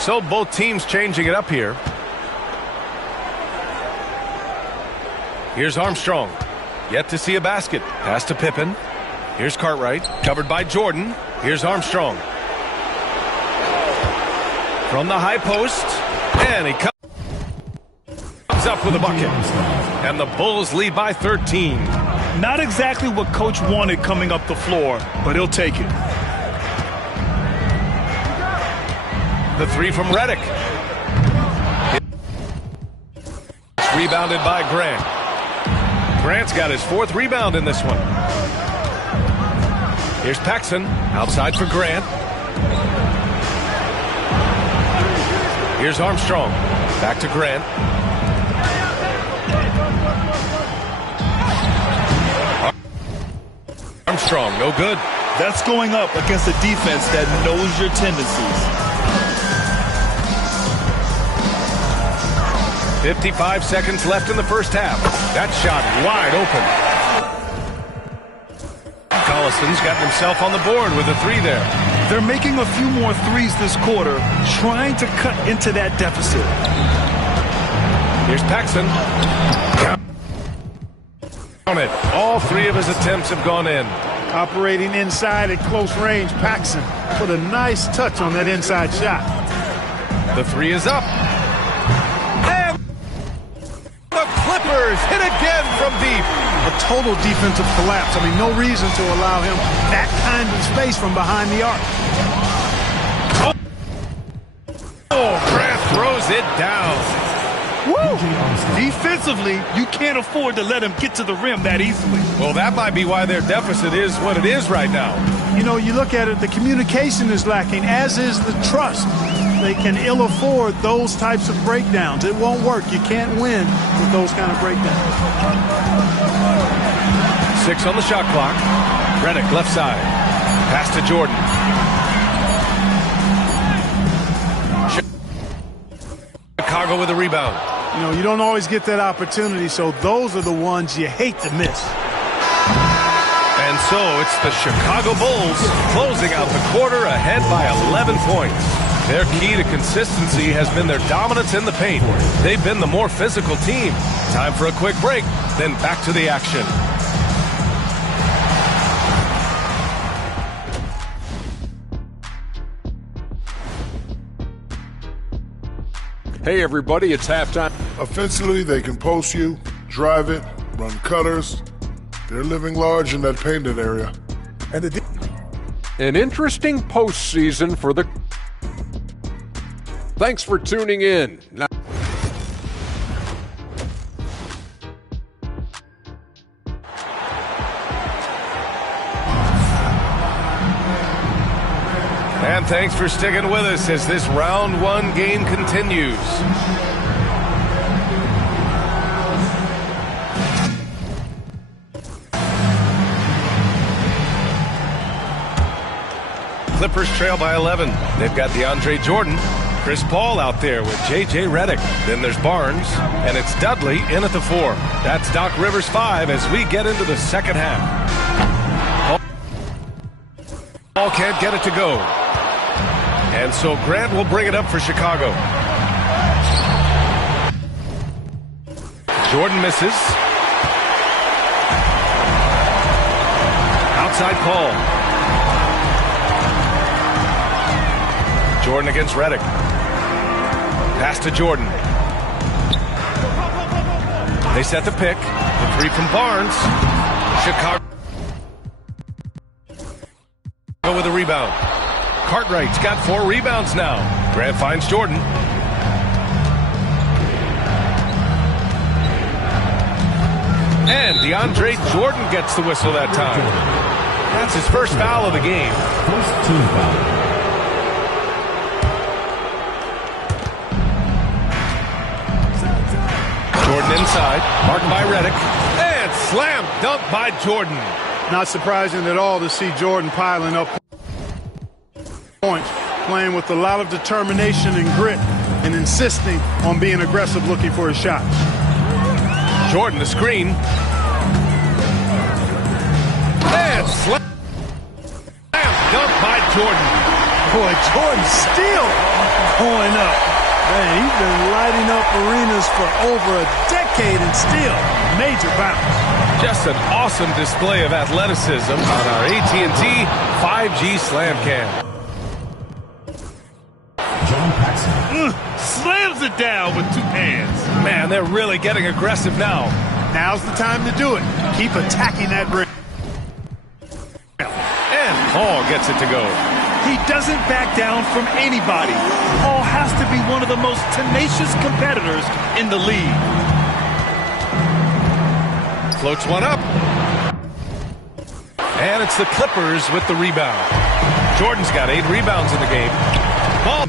So both teams changing it up here. Here's Armstrong. Yet to see a basket. Pass to Pippen. Here's Cartwright. Covered by Jordan. Here's Armstrong. From the high post. And he comes up with a bucket. And the Bulls lead by 13. Not exactly what Coach wanted coming up the floor, but he'll take it. The three from Redick. It's rebounded by Grant. Grant's got his 4th rebound in this one. Here's Paxson. Outside for Grant. Here's Armstrong. Back to Grant. Armstrong, no good. That's going up against a defense that knows your tendencies. 55 seconds left in the first half. That shot wide open. Collison's got himself on the board with a 3 there. They're making a few more threes this quarter, trying to cut into that deficit. Here's Paxson. On it. All 3 of his attempts have gone in. Operating inside at close range, Paxson put a nice touch on that inside shot. The 3 is up. And the Clippers hit again from deep. A total defensive collapse. I mean, no reason to allow him that kind of space from behind the arc. Oh, Grant throws it down. Woo! Defensively, you can't afford to let him get to the rim that easily. Well, that might be why their deficit is what it is right now. You know, you look at it, the communication is lacking, as is the trust. They can ill afford those types of breakdowns. It won't work. You can't win with those kind of breakdowns. 6 on the shot clock. Redick left side. Pass to Jordan. Chicago with a rebound. You know, you don't always get that opportunity, so those are the ones you hate to miss. And so it's the Chicago Bulls closing out the quarter ahead by 11 points. Their key to consistency has been their dominance in the paint. They've been the more physical team. Time for a quick break, then back to the action. Hey, everybody, it's halftime. Offensively, they can post you, drive it, run cutters. They're living large in that painted area. And An interesting postseason for the... Thanks for tuning in. Now... And thanks for sticking with us as this round 1 game continues. Clippers trail by 11. They've got DeAndre Jordan, Chris Paul out there with J.J. Redick. Then there's Barnes, and it's Dudley in at the 4. That's Doc Rivers 5 as we get into the second half. Paul can't get it to go. And so Grant will bring it up for Chicago. Jordan misses. Outside Paul. Jordan against Redick. Pass to Jordan. They set the pick. The 3 from Barnes. Chicago with a rebound. Cartwright's got 4 rebounds now. Grant finds Jordan. And DeAndre Jordan gets the whistle that time. That's his first foul of the game. First team foul. Jordan inside, marked by Redick, and slam dunk by Jordan. Not surprising at all to see Jordan piling up points, playing with a lot of determination and grit, and insisting on being aggressive looking for his shot. Jordan the screen. And slam dunk by Jordan. Boy, Jordan still going up. Man, he's been lighting up arenas for over a decade and still major bounce. Just an awesome display of athleticism on our AT&T 5G Slam Cam. John Paxson. Slams it down with 2 hands. Man, they're really getting aggressive now. Now's the time to do it. Keep attacking that rim. And Paul gets it to go. He doesn't back down from anybody. Paul has to be one of the most tenacious competitors in the league. Floats one up. And it's the Clippers with the rebound. Jordan's got 8 rebounds in the game. Ball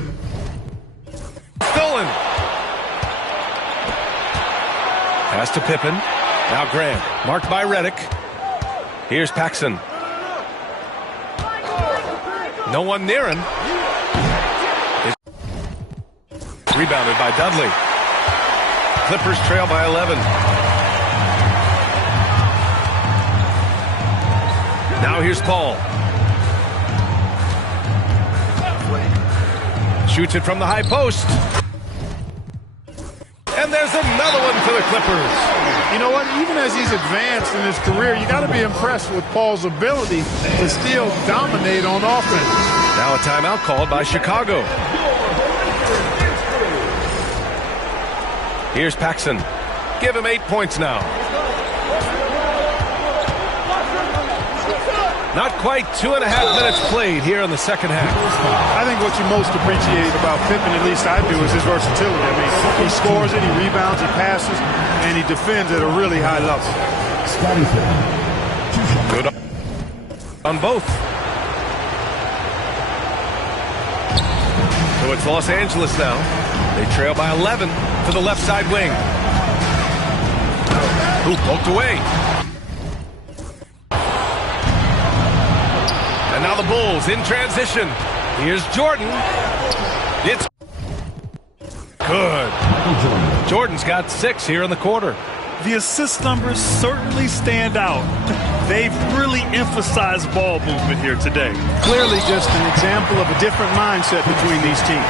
stolen. Pass to Pippen. Now Grant, marked by Redick. Here's Paxson. No one near him. Rebounded by Dudley. Clippers trail by 11. Now here's Paul. Shoots it from the high post. And there's another one for the Clippers. You know what? Even as he's advanced in his career, you got to be impressed with Paul's ability to still dominate on offense. Now a timeout called by Chicago. Here's Paxson. Give him 8 points now. Not quite 2.5 minutes played here in the second half. I think what you most appreciate about Pippen, at least I do, is his versatility. I mean, he scores it, he rebounds, he passes, and he defends at a really high level. Good on both. So it's Los Angeles now. They trail by 11 to the left side wing. Who poked away. And now the Bulls in transition. Here's Jordan. It's good. Jordan's got 6 here in the quarter. The assist numbers certainly stand out. They've really emphasized ball movement here today. Clearly just an example of a different mindset between these teams.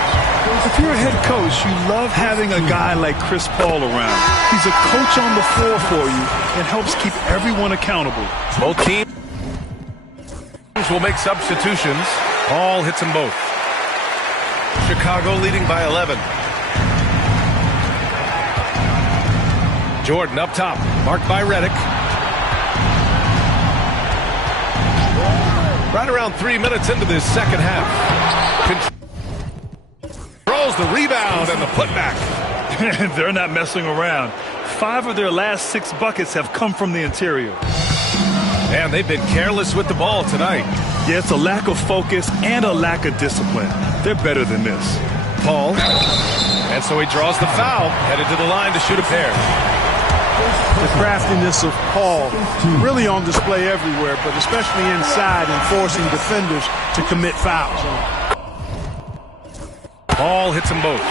If you're a head coach, you love having a guy like Chris Paul around. He's a coach on the floor for you and helps keep everyone accountable. Both teams will make substitutions. Paul hits them both. Chicago leading by 11. Jordan up top, marked by Redick. Right around 3 minutes into this second half. Controls the rebound and the putback. They're not messing around. 5 of their last 6 buckets have come from the interior. And they've been careless with the ball tonight. Yeah, it's a lack of focus and a lack of discipline. They're better than this. Paul. And so he draws the foul, headed to the line to shoot a pair. The craftiness of Paul really on display everywhere, but especially inside and forcing defenders to commit fouls. Paul hits them both.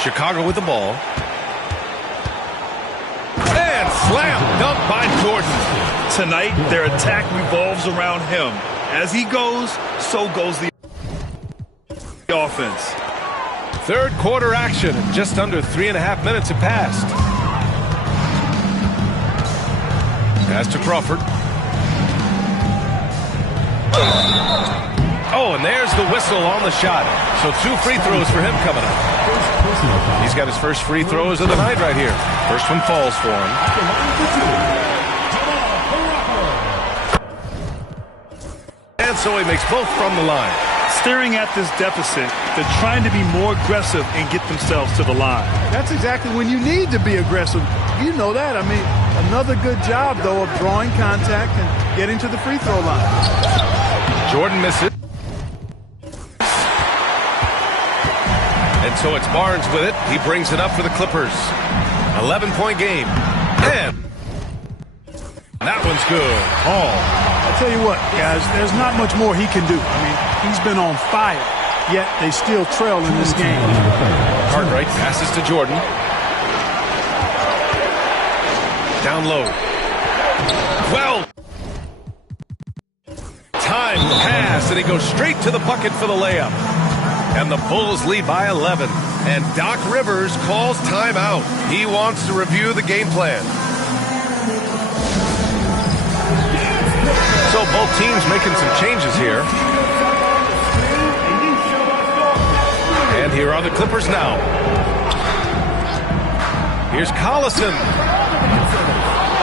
Chicago with the ball. And slam dunk by Jordan. Tonight, their attack revolves around him. As he goes, so goes the offense. Third quarter action. Just under 3.5 minutes have passed. Pass to Crawford. Oh, and there's the whistle on the shot. So 2 free throws for him coming up. He's got his first free throws of the night right here. First one falls for him. And so he makes both from the line. Staring at this deficit, they're trying to be more aggressive and get themselves to the line. That's exactly when you need to be aggressive. You know that. I mean, another good job, though, of drawing contact and getting to the free throw line. Jordan misses. And so it's Barnes with it. He brings it up for the Clippers. 11-point game. And that one's good. Hall. I'll tell you what, guys, there's not much more he can do. I mean, he's been on fire, yet they still trail in this game. Cartwright passes to Jordan. Down low. Well, time pass, and he goes straight to the bucket for the layup. And the Bulls lead by 11. And Doc Rivers calls timeout. He wants to review the game plan. So both teams making some changes here. And here are the Clippers now. Here's Collison.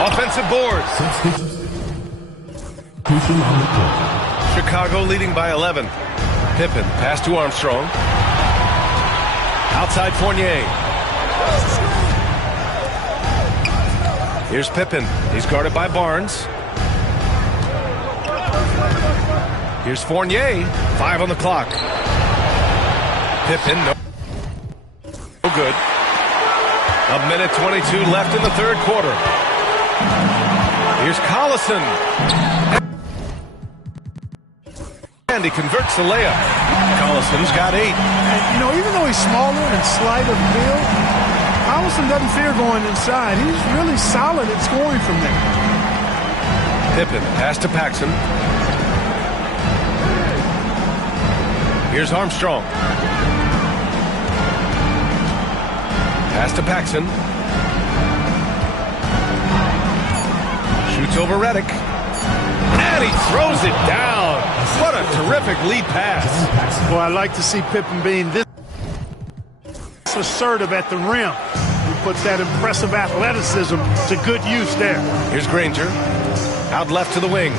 Offensive boards. Chicago leading by 11. Pippen, pass to Armstrong. Outside Fournier. Here's Pippen. He's guarded by Barnes. Here's Fournier. 5 on the clock. Pippen, no good. 1:22 left in the third quarter. Here's Collison. And he converts the layup. Collison's got 8. And, you know, even though he's smaller and slight of build, Collison doesn't fear going inside. He's really solid at scoring from there. Pippen, pass to Paxson. Here's Armstrong. Pass to Paxson. Shoots over Redick. And he throws it down. What a terrific lead pass. Well, I like to see Pippen being this assertive at the rim. He puts that impressive athleticism to good use there. Here's Granger. Out left to the wing.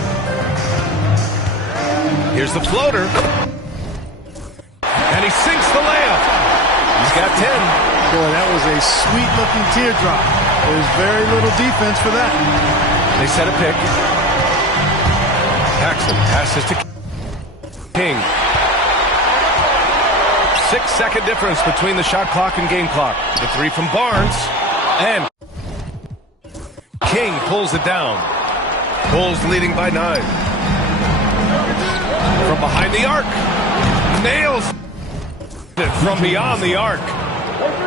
Here's the floater. And he sinks the layup. He's got 10. Boy, that was a sweet-looking teardrop. There's very little defense for that. They set a pick. Paxson passes to King. 6-second difference between the shot clock and game clock. The 3 from Barnes. And King pulls it down. Bulls leading by 9. From behind the arc. Nails it from beyond the arc.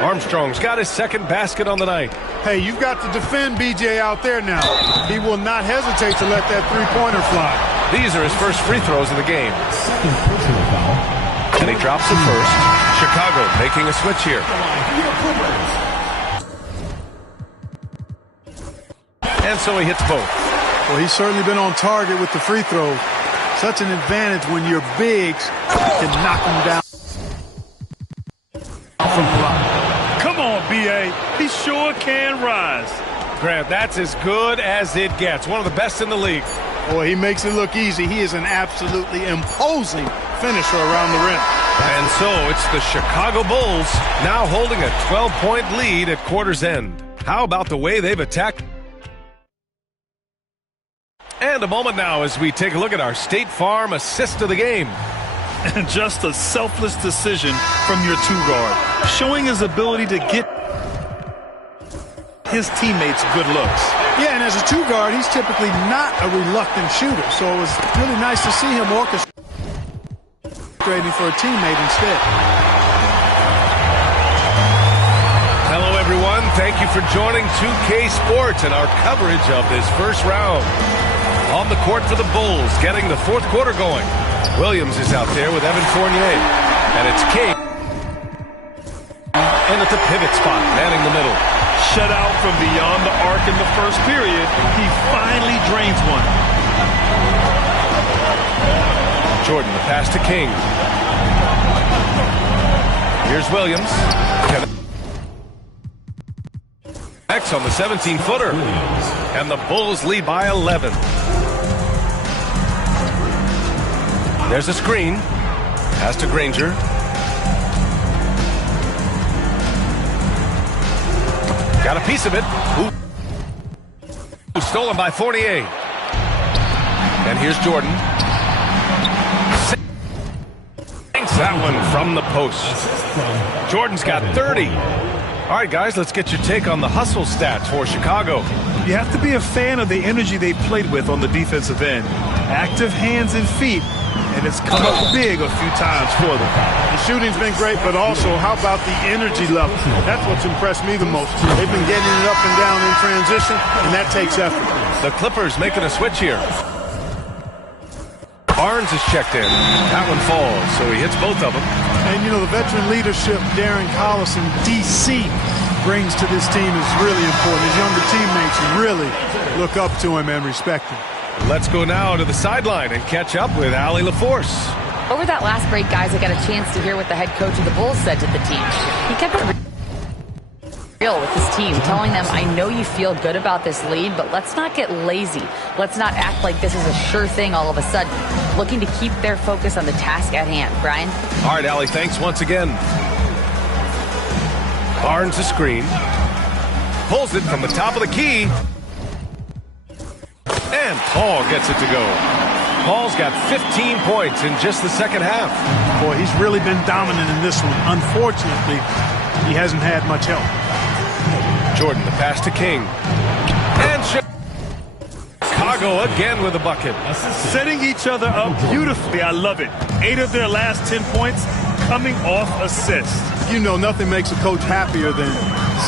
Armstrong's got his second basket on the night. Hey, you've got to defend BJ out there now. He will not hesitate to let that three-pointer fly. These are his first free throws of the game. And he drops it first. Chicago making a switch here. And so he hits both. Well, he's certainly been on target with the free throw. Such an advantage when your bigs can knock him down. Come on, B.A. He sure can rise. Grant, that's as good as it gets. One of the best in the league. Boy, he makes it look easy. He is an absolutely imposing finisher around the rim. And so it's the Chicago Bulls now holding a 12-point lead at quarter's end. How about the way they've attacked? And a moment now as we take a look at our State Farm assist of the game. And just a selfless decision from your 2 guard, showing his ability to get his teammates good looks. Yeah, and as a two-guard, he's typically not a reluctant shooter, so it was really nice to see him orchestrating for a teammate instead. Hello, everyone. Thank you for joining 2K Sports and our coverage of this first round. On the court for the Bulls, getting the fourth quarter going. Williams is out there with Evan Fournier. And it's King. And at the pivot spot, manning the middle. Shut out from beyond the arc in the first period. He finally drains one. Jordan, the pass to King. Here's Williams. X on the 17-footer. And the Bulls lead by 11. There's a screen. Pass to Granger. Got a piece of it. Ooh. Stolen by Fournier. And here's Jordan. Sinks that one from the post. Jordan's got 30. All right, guys, let's get your take on the hustle stats for Chicago. You have to be a fan of the energy they played with on the defensive end. Active hands and feet, and it's come up big a few times for them. The shooting's been great, but also how about the energy level? That's what's impressed me the most. They've been getting it up and down in transition, and that takes effort. The Clippers making a switch here. Barnes is checked in. That one falls, so he hits both of them. And, you know, the veteran leadership Darren Collison, D.C., brings to this team is really important. His younger teammates really look up to him and respect him. Let's go now to the sideline and catch up with Allie LaForce. Over that last break, guys, I got a chance to hear what the head coach of the Bulls said to the team. He kept it real with his team, telling them, I know you feel good about this lead, but let's not get lazy. Let's not act like this is a sure thing all of a sudden. Looking to keep their focus on the task at hand. Brian? All right, Allie, thanks once again. Barnes a screen. Pulls it from the top of the key. And Paul gets it to go. Paul's got 15 points in just the second half. Boy, he's really been dominant in this one. Unfortunately, he hasn't had much help. Jordan, the pass to King. And Chicago again with a bucket. Setting each other up beautifully. I love it. 8 of their last 10 points coming off assists. You know, nothing makes a coach happier than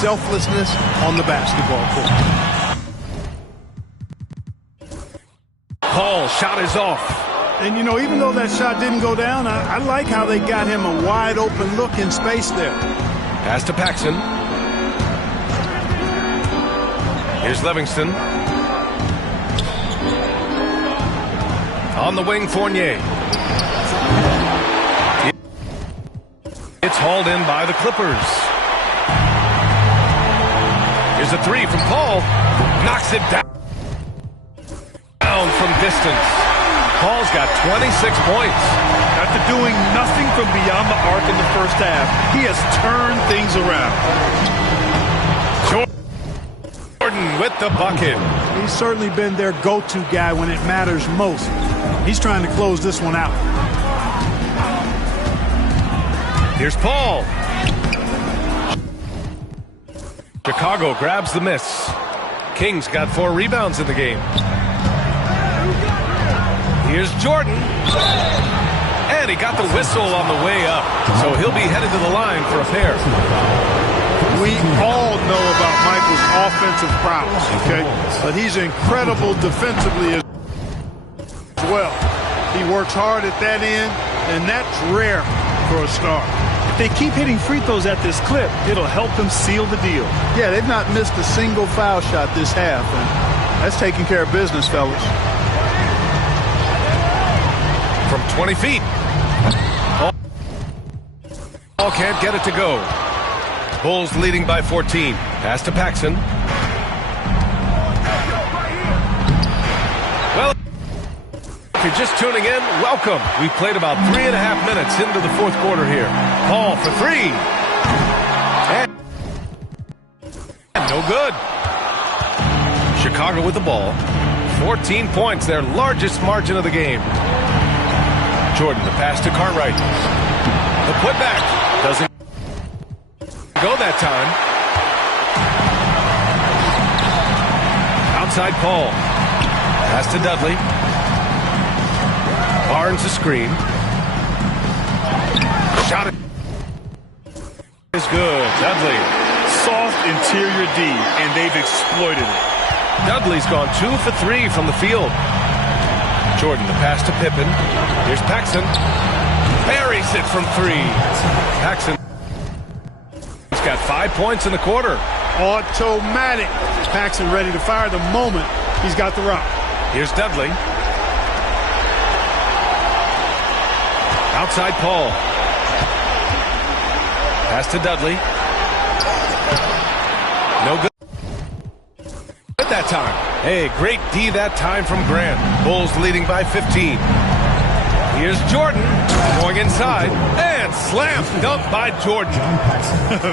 selflessness on the basketball court. Paul shot is off. And, you know, even though that shot didn't go down, I like how they got him a wide open look in space there. Pass to Paxson. Here's Livingston. On the wing, Fournier. It's hauled in by the Clippers. Here's a three from Paul. Knocks it down from distance. Paul's got 26 points. After doing nothing from beyond the arc in the first half, he has turned things around. Jordan with the bucket. He's certainly been their go-to guy when it matters most. He's trying to close this one out. Here's Paul. Chicago grabs the miss. King's got 4 rebounds in the game. Here's Jordan. And he got the whistle on the way up. So he'll be headed to the line for a pair. We all know about Michael's offensive prowess, okay? But he's incredible defensively as well. He works hard at that end, and that's rare for a star. If they keep hitting free throws at this clip, it'll help them seal the deal. Yeah, they've not missed a single foul shot this half, and that's taking care of business, fellas. From 20 feet. Paul can't get it to go. Bulls leading by 14. Pass to Paxson. Well, if you're just tuning in, welcome. We've played about 3.5 minutes into the fourth quarter here. Paul for 3. And no good. Chicago with the ball. 14 points, their largest margin of the game. Jordan, the pass to Cartwright. The putback doesn't go that time. Outside Paul. Pass to Dudley. Barnes a screen. Shot is good. Dudley. Soft interior D, and they've exploited it. Dudley's gone 2 for 3 from the field. Jordan, the pass to Pippen. Here's Paxson. Buries it from 3. Paxson. He's got 5 points in the quarter. Automatic. Paxson ready to fire the moment he's got the rock. Here's Dudley. Outside Paul. Pass to Dudley. No good that time. Hey, great D that time from Grant. Bulls leading by 15. Here's Jordan going inside and slam dunk by Jordan.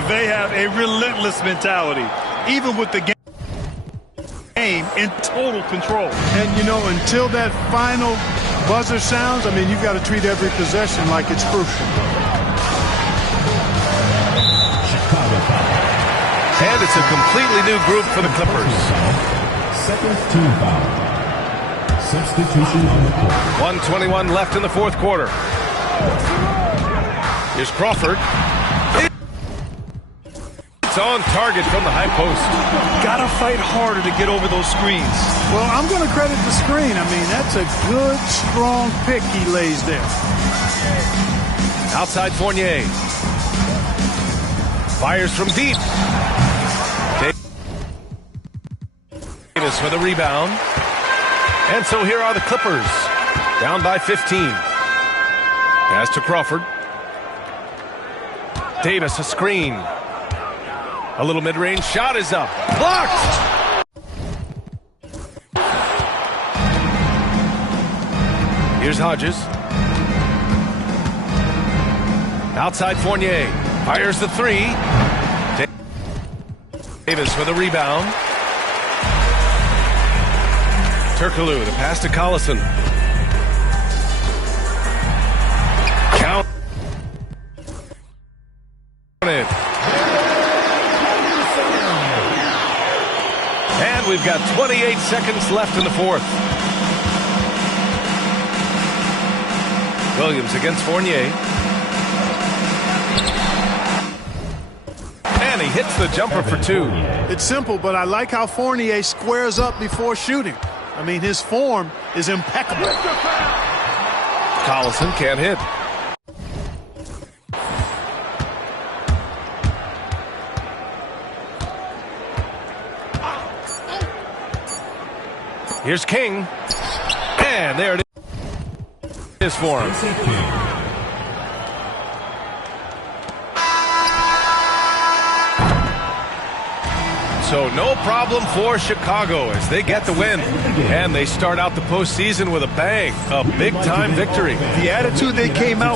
They have a relentless mentality, even with the game in total control. And, you know, until that final buzzer sounds, I mean, you've got to treat every possession like it's crucial. And it's a completely new group for the Clippers. Second team foul. Substitution on the court. 1:21 left in the fourth quarter. Here's Crawford. It's on target from the high post. Gotta fight harder to get over those screens. Well, I'm going to credit the screen. I mean, that's a good, strong pick he lays there. Outside Fournier. Fires from deep. Davis for the rebound. And so here are the Clippers. Down by 15. Pass to Crawford. Davis a screen. A little mid-range shot is up. Blocked! Here's Hodges. Outside Fournier. Fires the 3. Davis for the rebound. Turkoglu, the pass to Collison. Count it. And we've got 28 seconds left in the fourth. Williams against Fournier. And he hits the jumper for 2. It's simple, but I like how Fournier squares up before shooting. I mean, his form is impeccable. Collison can't hit. Here's King. And there it is for him. So no problem for Chicago as they get the win. And they start out the postseason with a bang. A big-time victory. The attitude they came out